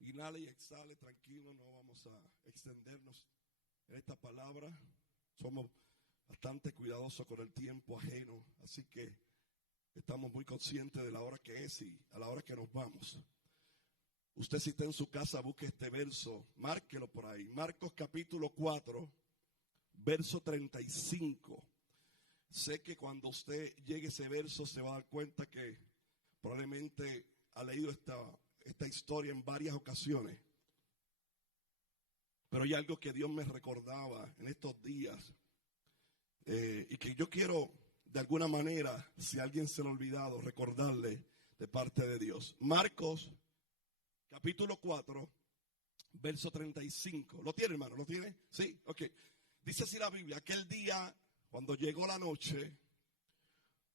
Inhale y exhale, tranquilo, no vamos a extendernos en esta palabra. Somos bastante cuidadosos con el tiempo ajeno, así que estamos muy conscientes de la hora que es y a la hora que nos vamos. Usted, si está en su casa, busque este verso, márquelo por ahí. Marcos capítulo 4, verso 35. Sé que cuando usted llegue a ese verso se va a dar cuenta que probablemente ha leído esta historia en varias ocasiones. Pero hay algo que Dios me recordaba en estos días y que yo quiero de alguna manera, si alguien se lo ha olvidado, recordarle de parte de Dios. Marcos capítulo 4, verso 35. ¿Lo tiene, hermano? ¿Lo tiene? Sí, ok. Dice así la Biblia: aquel día, cuando llegó la noche,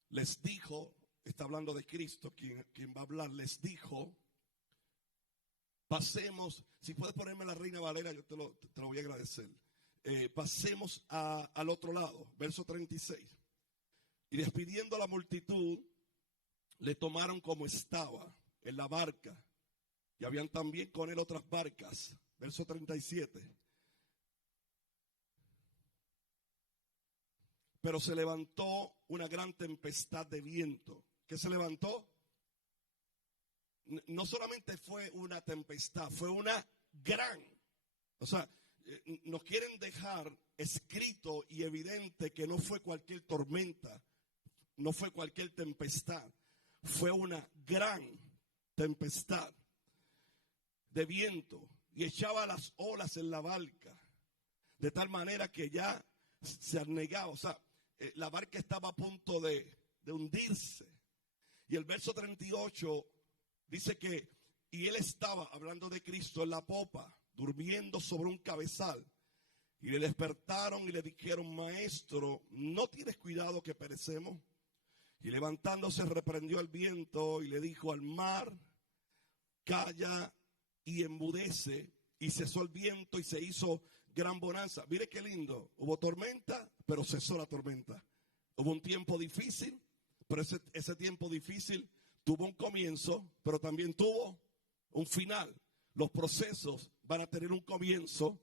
les dijo, está hablando de Cristo, quien va a hablar, les dijo, pasemos, si puedes ponerme la Reina Valera, yo te lo voy a agradecer. Pasemos al otro lado, verso 36. Y despidiendo a la multitud, le tomaron como estaba en la barca. Y habían también con él otras barcas. Verso 37. Pero se levantó una gran tempestad de viento. ¿Qué se levantó? No solamente fue una tempestad, fue una gran. O sea, nos quieren dejar escrito y evidente que no fue cualquier tormenta, no fue cualquier tempestad, fue una gran tempestad de viento y echaba las olas en la barca de tal manera que ya se anegaba, o sea, la barca estaba a punto de hundirse. Y el verso 38 dice que, y él estaba, hablando de Cristo, en la popa, durmiendo sobre un cabezal. Y le despertaron y le dijeron: maestro, ¿no tienes cuidado que perecemos? Y levantándose reprendió al viento y le dijo al mar: calla y enmudece. Y cesó el viento y se hizo gran bonanza. Mire qué lindo, hubo tormenta, pero cesó la tormenta. Hubo un tiempo difícil, pero ese tiempo difícil tuvo un comienzo, pero también tuvo un final. Los procesos van a tener un comienzo,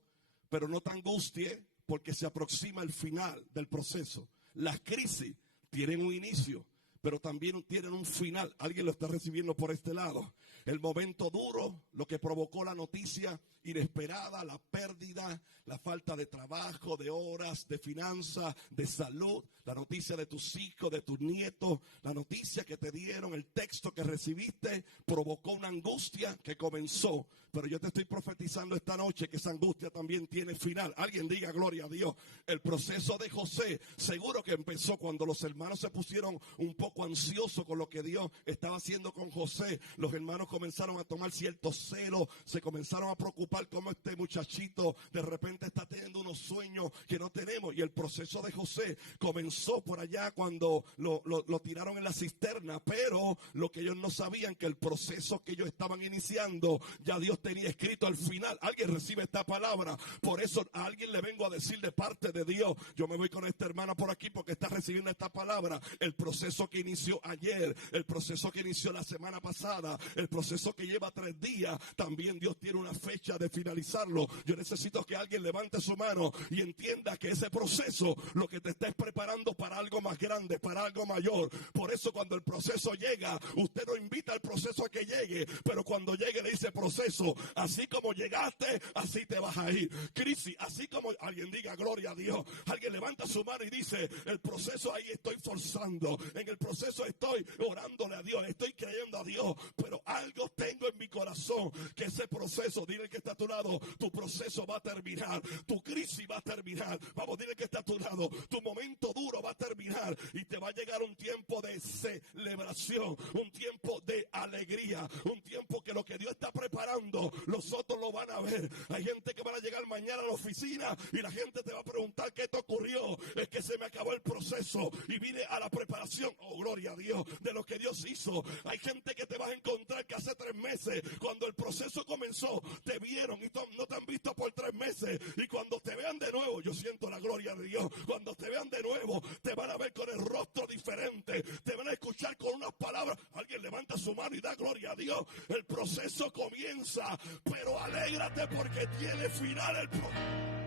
pero no te angusties porque se aproxima el final del proceso. Las crisis tienen un inicio, pero también tienen un final. Alguien lo está recibiendo por este lado. El momento duro, lo que provocó la noticia inesperada, la pérdida, la falta de trabajo, de horas, de finanzas, de salud, la noticia de tus hijos, de tus nietos, la noticia que te dieron, el texto que recibiste, provocó una angustia que comenzó. Pero yo te estoy profetizando esta noche que esa angustia también tiene final. Alguien diga gloria a Dios. El proceso de José seguro que empezó cuando los hermanos se pusieron un poco ansiosos con lo que Dios estaba haciendo con José. Los hermanos comenzaron a tomar ciertos celos, se comenzaron a preocupar cómo este muchachito de repente está teniendo unos sueños que no tenemos. Y el proceso de José comenzó por allá cuando lo tiraron en la cisterna, pero lo que ellos no sabían, que el proceso que ellos estaban iniciando, ya Dios tenía escrito al final. Alguien recibe esta palabra. Por eso a alguien le vengo a decir de parte de Dios. Yo me voy con esta hermana por aquí porque está recibiendo esta palabra. El proceso que inició ayer, el proceso que inició la semana pasada, el proceso que lleva 3 días, también Dios tiene una fecha de finalizarlo. Yo necesito que alguien levante su mano y entienda que ese proceso lo que te está es preparando para algo más grande, para algo mayor. Por eso cuando el proceso llega, usted no invita al proceso a que llegue, pero cuando llegue le dice: proceso, así como llegaste, así te vas a ir. Crisis, así como, alguien diga gloria a Dios. Alguien levanta su mano y dice: el proceso ahí estoy forzando, en el proceso estoy orándole a Dios, estoy creyendo a Dios, pero algo tengo en mi corazón, que ese proceso, dile que está a tu lado, tu proceso va a terminar, tu crisis va a terminar. Vamos, dile que está a tu lado, tu momento duro va a terminar y te va a llegar un tiempo de celebración, un tiempo de alegría, un tiempo que lo que Dios está preparando, los otros lo van a ver. Hay gente que van a llegar mañana a la oficina y la gente te va a preguntar: ¿qué te ocurrió? Es que se me acabó el proceso y vine a la preparación. Oh, gloria a Dios, de lo que Dios hizo. Hay gente que te vas a encontrar que hace 3 meses, cuando el proceso comenzó, te vieron y no te han visto por 3 meses. Y cuando te vean de nuevo, yo siento la gloria de Dios, cuando te vean de nuevo, te van a ver con el rostro diferente, te van a escuchar con unas palabras. Alguien levanta su mano y da gloria a Dios. El proceso comienza, pero alégrate porque tiene final el proceso.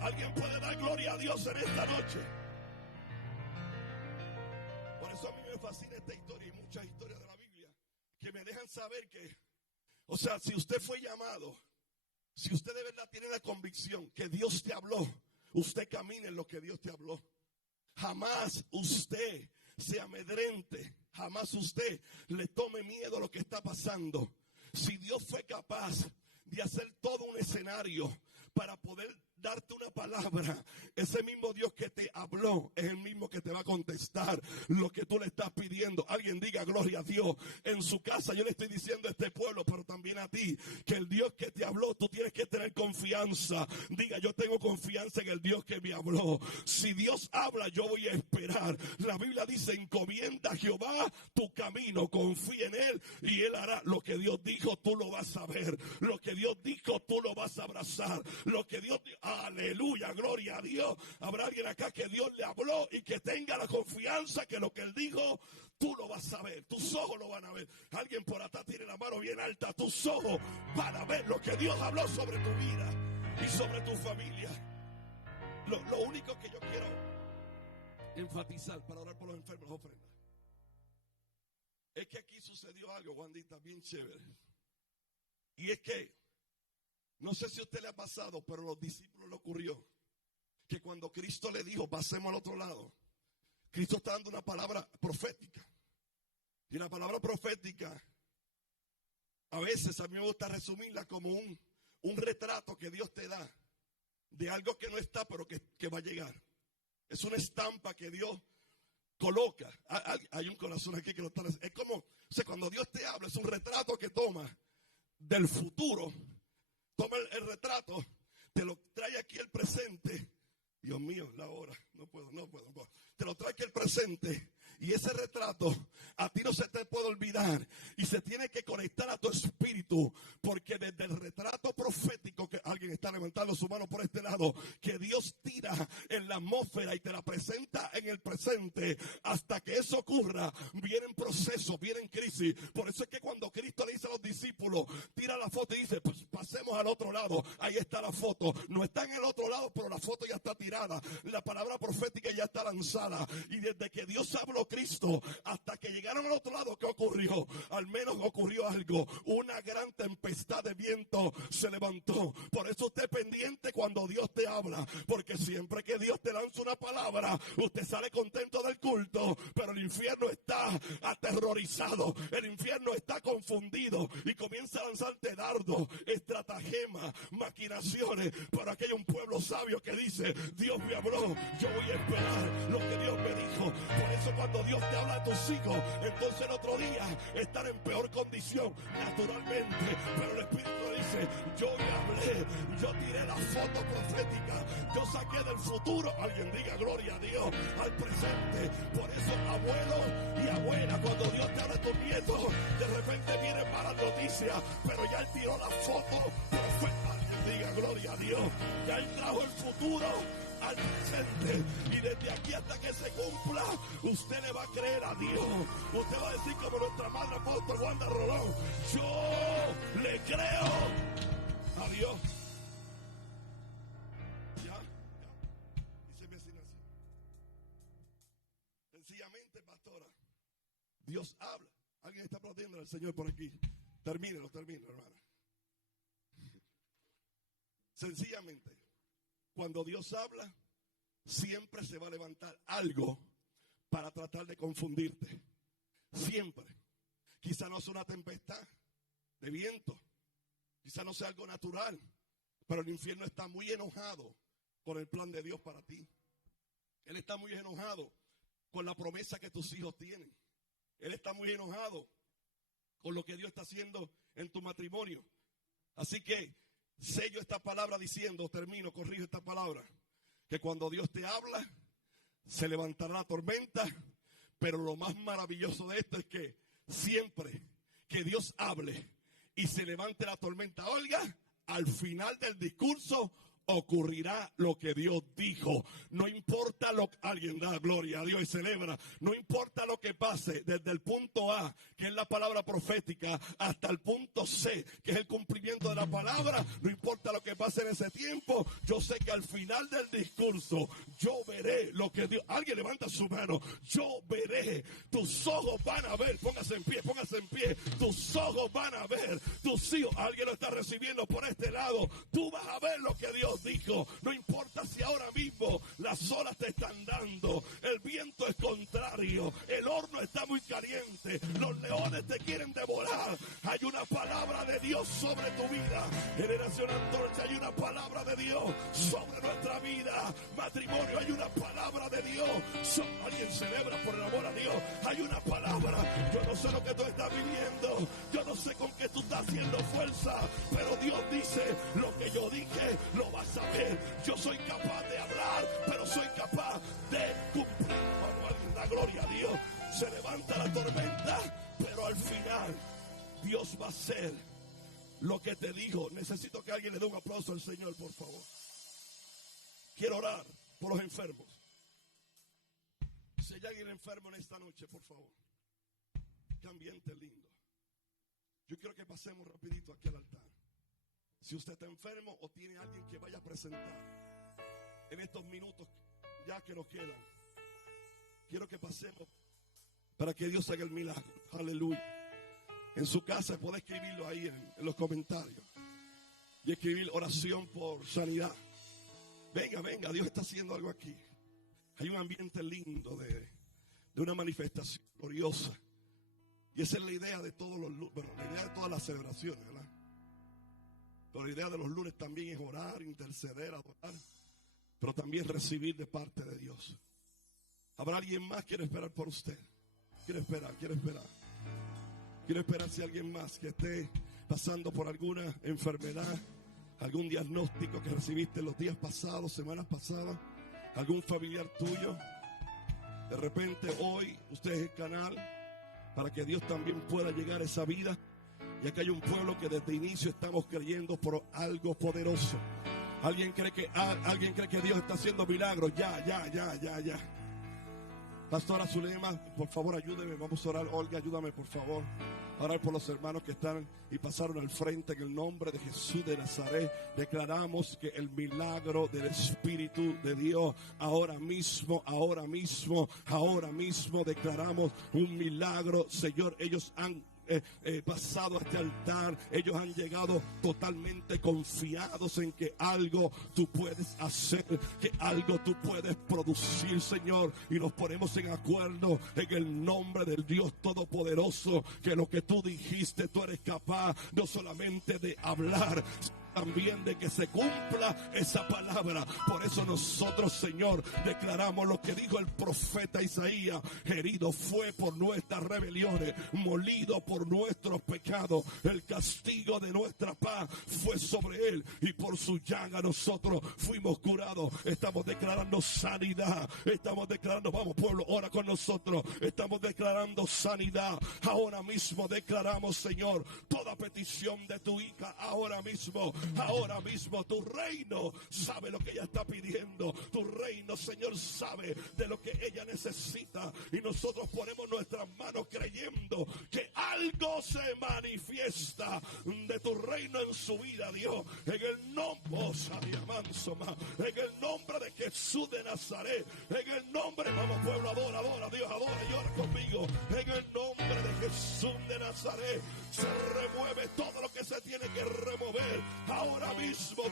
Alguien puede dar gloria a Dios en esta noche. Por eso a mí me fascina esta historia y muchas historias de la Biblia que me dejan saber que, o sea, si usted fue llamado, si usted de verdad tiene la convicción que Dios te habló, usted camine en lo que Dios te habló. Jamás usted se amedrente, jamás usted le tome miedo a lo que está pasando. Si Dios fue capaz de hacer todo un escenario para poder darte una palabra, ese mismo Dios que te habló es el mismo que te va a contestar lo que tú le estás pidiendo. Alguien diga gloria a Dios. En su casa yo le estoy diciendo a este pueblo, pero también a ti, que el Dios que te habló, tú tienes que tener confianza. Diga, yo tengo confianza en el Dios que me habló. Si Dios habla, yo voy a esperar. La Biblia dice, encomienda a Jehová tu camino, confía en Él y Él hará. Lo que Dios dijo, tú lo vas a ver. Lo que Dios dijo, tú lo vas a abrazar. Lo que Dios dijo, aleluya, gloria a Dios. Habrá alguien acá que Dios le habló y que tenga la confianza que lo que Él dijo, tú lo vas a ver. Tus ojos lo van a ver. Alguien por acá tiene la mano bien alta. Tus ojos van a ver lo que Dios habló sobre tu vida y sobre tu familia. Lo único que yo quiero enfatizar para orar por los enfermos, ofrenda, es que aquí sucedió algo, Wandita, bien chévere. Y es que no sé si a usted le ha pasado, pero a los discípulos le ocurrió que cuando Cristo le dijo, pasemos al otro lado, Cristo está dando una palabra profética. Y la palabra profética, a veces a mí me gusta resumirla como un retrato que Dios te da de algo que no está, pero que va a llegar. Es una estampa que Dios coloca. Hay un corazón aquí que lo está. Es como, o sea, cuando Dios te habla, es un retrato que toma del futuro. Toma el retrato, te lo trae aquí el presente. Dios mío, la hora, no puedo. Te lo trae aquí el presente. Y ese retrato a ti no se te puede olvidar. Y se tiene que conectar a tu espíritu. Porque desde el retrato profético, que alguien está levantando su mano por este lado, que Dios tira en la atmósfera y te la presenta en el presente. Hasta que eso ocurra, vienen procesos, vienen crisis. Por eso es que cuando Cristo le dice a los discípulos, tira la foto y dice, pues pasemos al otro lado. Ahí está la foto. No está en el otro lado, pero la foto ya está tirada. La palabra profética ya está lanzada. Y desde que Dios habló Cristo hasta que llegaron al otro lado, ¿qué ocurrió? Al menos ocurrió algo. Una gran tempestad de viento se levantó. Por eso usted pendiente cuando Dios te habla, porque siempre que Dios te lanza una palabra, usted sale contento del culto, pero el infierno está aterrorizado, el infierno está confundido y comienza a lanzarte dardos, estratagemas, maquinaciones. Pero aquí hay un pueblo sabio que dice, Dios me habló, yo voy a esperar lo que Dios me dijo. Por eso cuando Dios te habla a tus hijos, entonces el otro día están en peor condición naturalmente, pero el Espíritu dice, yo le hablé, yo tiré la foto profética, yo saqué del futuro, alguien diga gloria a Dios, al presente. Por eso abuelo y abuela, cuando Dios te habla a tus nietos, de repente vienen malas noticias, pero ya Él tiró la foto profética. Alguien diga gloria a Dios, ya Él trajo el futuro al presente, y desde aquí hasta que se cumpla, usted le va a creer a Dios. Usted va a decir como nuestra madre apóstol Wanda Rolón, yo le creo a Dios. Ya, díseme así. Sencillamente, pastora, Dios habla. Alguien está aplaudiendo al Señor por aquí. Termínelo, hermana. Sencillamente, cuando Dios habla, siempre se va a levantar algo para tratar de confundirte. Siempre. Quizá no sea una tempestad de viento. Quizá no sea algo natural. Pero el infierno está muy enojado con el plan de Dios para ti. Él está muy enojado con la promesa que tus hijos tienen. Él está muy enojado con lo que Dios está haciendo en tu matrimonio. Así que sello esta palabra diciendo, corrijo esta palabra, que cuando Dios te habla, se levantará la tormenta, Pero lo más maravilloso de esto es que siempre que Dios hable y se levante la tormenta, oiga, al final del discurso ocurrirá lo que Dios dijo. No importa lo que alguien da gloria a Dios y celebra. No importa lo que pase desde el punto A, que es la palabra profética, hasta el punto C, que es el cumplimiento de la palabra. No importa lo que pase en ese tiempo. Yo sé que al final del discurso yo veré lo que Dios. Alguien levanta su mano. Yo veré. Tus ojos van a ver. Póngase en pie, póngase en pie. Tus ojos van a ver. Tus hijos. Alguien lo está recibiendo por este lado. Tú vas a ver lo que Dios dijo. No importa si ahora mismo las olas te están dando, el viento es contrario, el horno está muy caliente, los leones te quieren devorar. Hay una palabra de Dios sobre tu vida. Generación Antorcha, hay una palabra de Dios sobre nuestra vida. Matrimonio, hay una palabra de Dios. Alguien celebra por el amor a Dios. Hay una palabra. Yo no sé lo que tú estás viviendo, yo no sé con qué tú estás haciendo fuerza, pero Dios dice: lo que yo dije lo vas a ver. Yo soy capaz de hablar, pero soy capaz de cumplir. Cuando alguien da gloria a Dios, se levanta la tormenta, pero al final Dios va a hacer lo que te dijo. Necesito que alguien le dé un aplauso al Señor, por favor. Quiero orar por los enfermos. Si hay alguien enfermo en esta noche, por favor, qué ambiente lindo. Yo quiero que pasemos rapidito aquí al altar. Si usted está enfermo o tiene alguien que vaya a presentar en estos minutos ya que nos quedan, quiero que pasemos para que Dios haga el milagro. Aleluya. En su casa puede escribirlo ahí en los comentarios y escribir oración por sanidad. Venga, venga, Dios está haciendo algo aquí. Hay un ambiente lindo de una manifestación gloriosa. Y esa es la idea de todos los lunes, bueno, la idea de todas las celebraciones, ¿verdad? Pero la idea de los lunes también es orar, interceder, adorar, pero también recibir de parte de Dios. ¿Habrá alguien más que quiere esperar por usted? Quiere esperar, quiere esperar. Quiere esperar si alguien más que esté pasando por alguna enfermedad, algún diagnóstico que recibiste los días pasados, semanas pasadas, algún familiar tuyo. De repente hoy usted es el canal para que Dios también pueda llegar a esa vida. Y acá hay un pueblo que desde inicio estamos creyendo por algo poderoso. ¿Alguien cree que Dios está haciendo milagros? Ya. Pastora Zulema, por favor ayúdeme, vamos a orar. Olga, ayúdame por favor a orar por los hermanos que están y pasaron al frente. En el nombre de Jesús de Nazaret declaramos que el milagro del Espíritu de Dios ahora mismo declaramos un milagro. Señor, ellos han pasado a este altar, ellos han llegado totalmente confiados en que algo tú puedes hacer, que algo tú puedes producir, Señor, y nos ponemos en acuerdo en el nombre del Dios Todopoderoso, que lo que tú dijiste, tú eres capaz no solamente de hablar, también de que se cumpla esa palabra. Por eso nosotros, Señor, declaramos lo que dijo el profeta Isaías: herido fue por nuestras rebeliones, molido por nuestros pecados, el castigo de nuestra paz fue sobre él, y por su llaga nosotros fuimos curados. Estamos declarando sanidad, estamos declarando, vamos pueblo, ora con nosotros, estamos declarando sanidad. Ahora mismo declaramos, Señor, toda petición de tu hija, ahora mismo tu reino sabe lo que ella está pidiendo. Tu reino, Señor, sabe de lo que ella necesita, y nosotros ponemos nuestras manos creyendo que algo se manifiesta de tu reino en su vida, Dios, en el nombre en el nombre de Jesús de Nazaret, en el nombre, vamos pueblo, adora Dios, adora y ora conmigo. En el nombre de Jesús de Nazaret se remueve todo lo que se tiene que remover. Ahora mismo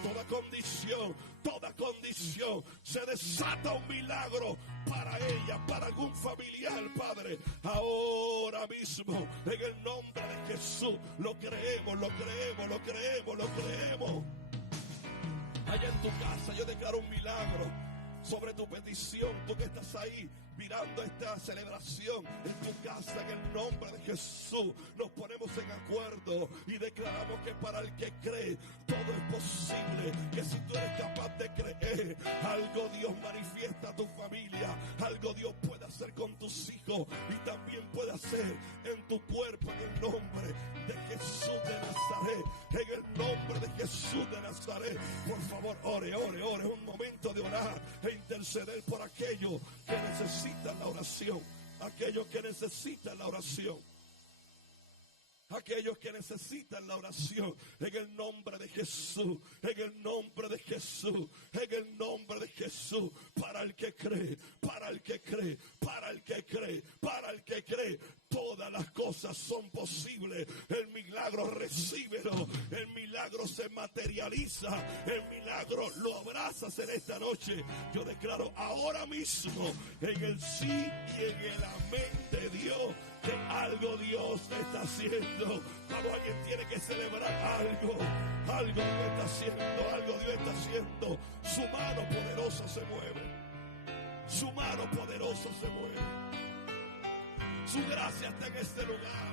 toda condición, se desata un milagro para ella, para algún familiar, Padre. Ahora mismo, en el nombre de Jesús, lo creemos. Allá en tu casa yo declaro un milagro. sobre tu petición. Tú que estás ahí mirando esta celebración en tu casa, en el nombre de Jesús, nos ponemos en acuerdo y declaramos que para el que cree todo es posible. Que si tú eres capaz de creer, algo Dios manifiesta a tu familia, algo Dios puede hacer con tus hijos y también puede hacer en tu cuerpo, en el nombre de Jesús de Nazaret, en el nombre de Jesús de Nazaret. Por favor, ore. Es un momento de orar e interceder por aquellos que necesitan la oración, aquellos que necesitan la oración. Aquellos que necesitan la oración, en el nombre de Jesús, en el nombre de Jesús, en el nombre de Jesús, para el que cree, para el que cree, para el que cree, para el que cree, todas las cosas son posibles. El milagro recíbelo, el milagro se materializa, el milagro lo abrazas en esta noche. Yo declaro ahora mismo en el sí y en el amén de Dios, que algo Dios está haciendo. Vamos, alguien tiene que celebrar algo. Algo Dios está haciendo, algo Dios está haciendo. Su mano poderosa se mueve. Su mano poderosa se mueve. Su gracia está en este lugar.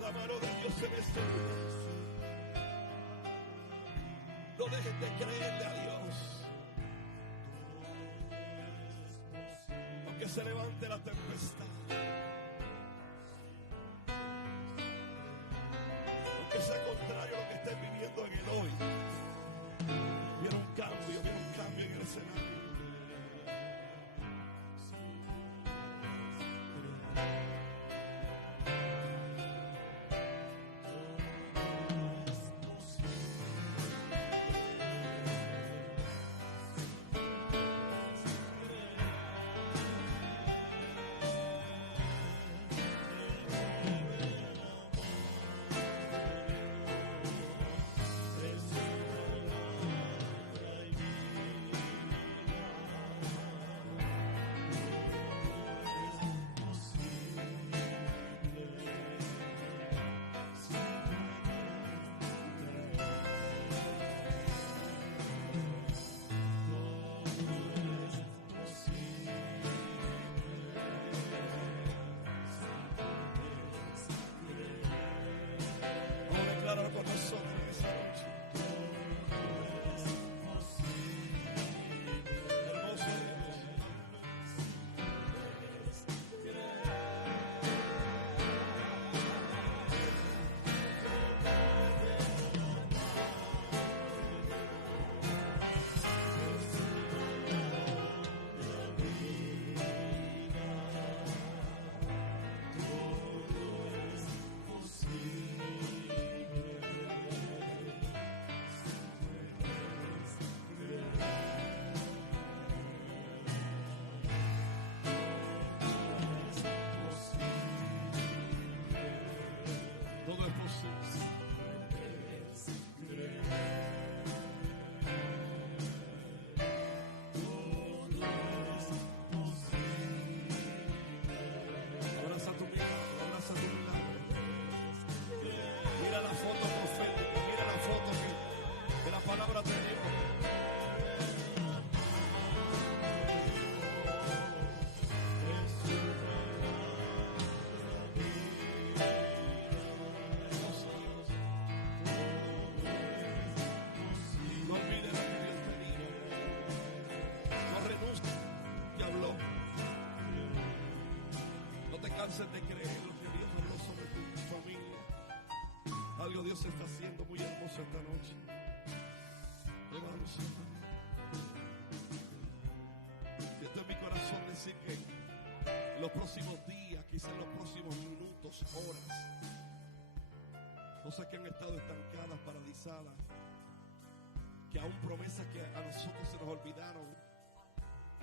La mano de Dios en este lugar. No dejen de creerle a Dios. Que se levante la tempestad, aunque sea contrario a lo que estés viviendo en el hoy. Viene un cambio en el escenario. De creer lo que Dios habló sobre tu familia. Algo Dios está haciendo muy hermoso esta noche. Hermanos, siento en mi corazón decir que en los próximos días, quizás en los próximos minutos, horas, cosas que han estado estancadas, paralizadas, que aún promesas que a nosotros se nos olvidaron,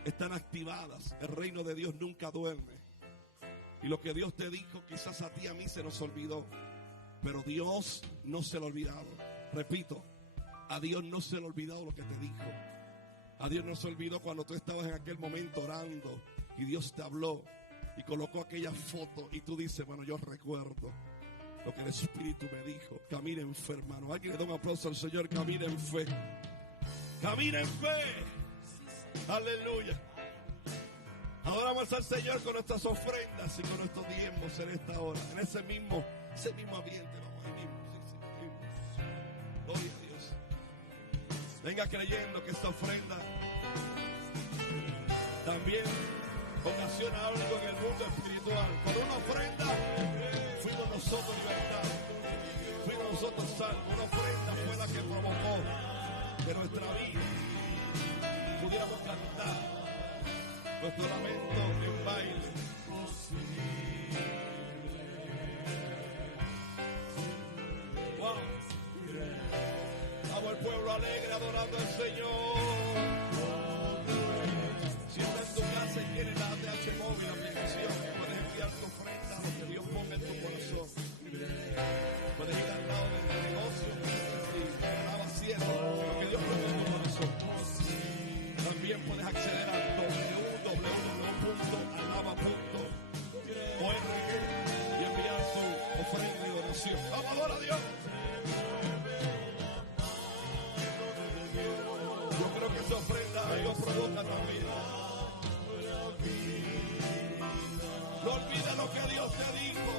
están activadas. El reino de Dios nunca duerme. Y lo que Dios te dijo, quizás a ti y a mí se nos olvidó, pero Dios no se lo ha olvidado. Repito, a Dios no se le ha olvidado lo que te dijo. A Dios no se olvidó cuando tú estabas en aquel momento orando y Dios te habló y colocó aquella foto y tú dices, bueno, yo recuerdo. lo que el Espíritu me dijo. Camina en fe, hermano. Alguien le da un aplauso al Señor. Camina en fe. Camina en fe. Aleluya. Adoramos al Señor con nuestras ofrendas y con nuestros diezmos en esta hora. En ese mismo ambiente. Vamos ahí mismo. Sí. Gloria a Dios. Venga creyendo que esta ofrenda también ocasiona algo en el mundo espiritual. Con una ofrenda fuimos nosotros libertados. Fuimos nosotros salvos. Una ofrenda fue la que provocó que nuestra vida pudiéramos cantar nuestro lamento en baile. Wow. Vamos al pueblo alegre adorando al Señor. Si estás en tu casa y tienes la ATH móvil, aplicación, puedes enviar tu ofrenda a lo que Dios ponga en tu corazón. Puedes ir al lado del negocio y alaba haciendo lo que Dios ponga en tu corazón. También puedes acceder al www.alaba.org y enviar tu ofrenda y donación. Vamos a adorar a Dios. Yo creo que esa ofrenda Dios provoca también. No olvides lo que Dios te dijo.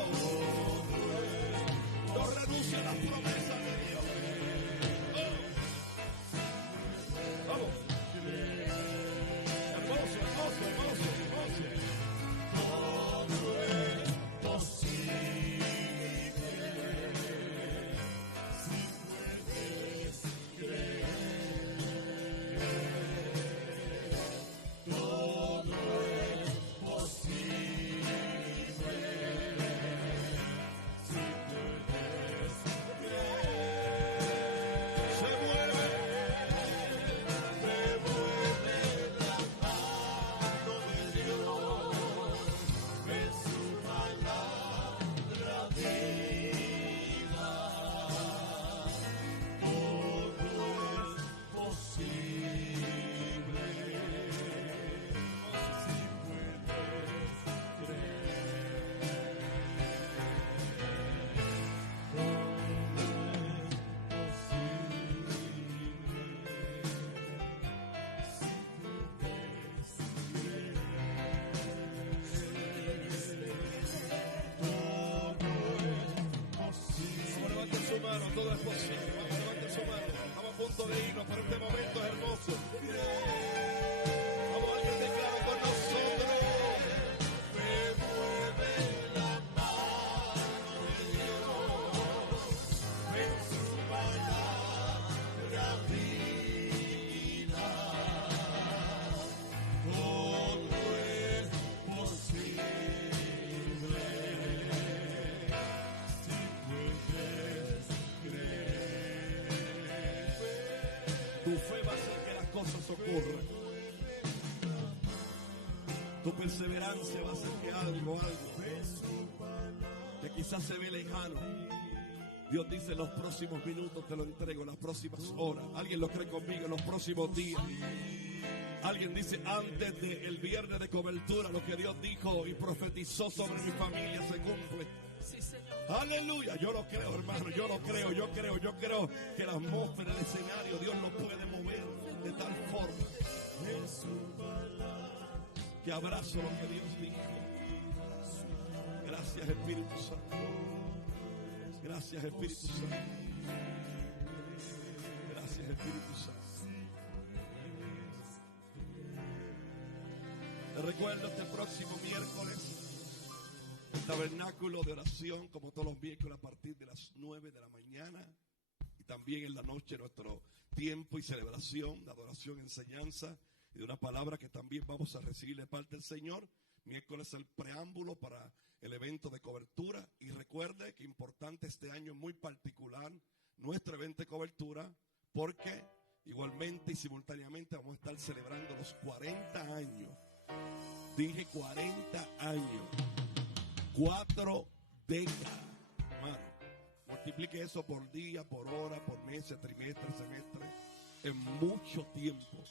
No renuncies a las promesas de Dios. Vamos. Hermoso. Todo es posible si puedes creer. Todo es posible si puedes creer. Se mueve la mano de Dios, en su palabra viva. Todo es posible si puedes Vamos, levanten su mano, todo es posible. Vamos, levanten su mano. Estamos a punto de irnos, pero este momento es hermoso. Vamos, alguien declara con nosotros. Me mueve la mano de Dios, en su palabra viva. Todo es posible. Tu fe va a hacer que las cosas ocurran. Tu perseverancia va a hacer que algo que quizás se ve lejano, Dios dice: en los próximos minutos te lo entrego, en las próximas horas. Alguien lo cree conmigo, en los próximos días. Alguien dice: antes del viernes de cobertura, lo que Dios dijo y profetizó sobre mi familia se cumple. Sí, Señor. Aleluya, yo lo creo, hermano, yo creo que la atmósfera, el escenario, Dios lo puede mover de tal forma que abrazo lo que Dios dijo. Gracias, Espíritu Santo. Gracias, Espíritu Santo. Gracias, Espíritu Santo. Te recuerdo este próximo miércoles el tabernáculo de oración, como todos los miércoles, a partir de las 9 de la mañana, y también en la noche nuestro tiempo y celebración de adoración, enseñanza y de una palabra que también vamos a recibir de parte del Señor. Miércoles el preámbulo para el evento de cobertura, y recuerde que importante este año muy particular nuestro evento de cobertura, porque igualmente y simultáneamente vamos a estar celebrando los 40 años. Dije 40 años. 4 décadas, hermano. Multiplique eso por día, por hora, por meses, trimestre, semestre. En mucho tiempo.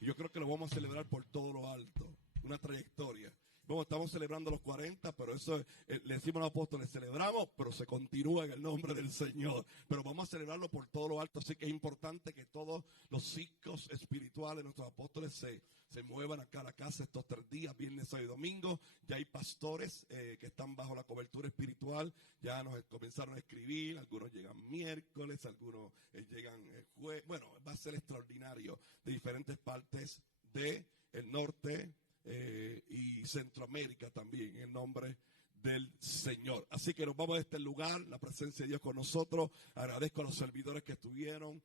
Y yo creo que lo vamos a celebrar por todo lo alto. Una trayectoria. Bueno, estamos celebrando los 40, pero eso le decimos a los apóstoles, celebramos, pero se continúa en el nombre del Señor. Pero vamos a celebrarlo por todo lo alto, así que es importante que todos los ciclos espirituales, nuestros apóstoles, se muevan acá a la casa estos 3 días, viernes, sábado y domingo. Ya hay pastores que están bajo la cobertura espiritual, ya nos comenzaron a escribir, algunos llegan miércoles, algunos llegan jueves. Bueno, va a ser extraordinario, de diferentes partes del norte, y Centroamérica también, en nombre del Señor. Así que nos vamos a este lugar, la presencia de Dios con nosotros. Agradezco a los servidores que estuvieron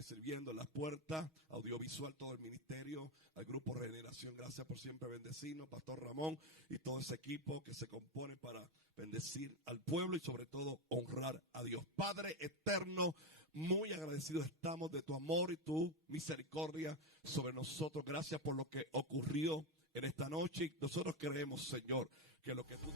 sirviendo en las puertas, audiovisual, todo el ministerio, al grupo Regeneración, gracias por siempre bendecirnos, Pastor Ramón y todo ese equipo que se compone para bendecir al pueblo y sobre todo honrar a Dios. Padre eterno, muy agradecidos estamos de tu amor y tu misericordia sobre nosotros. Gracias por lo que ocurrió en esta noche, y nosotros creemos, Señor, que lo que tú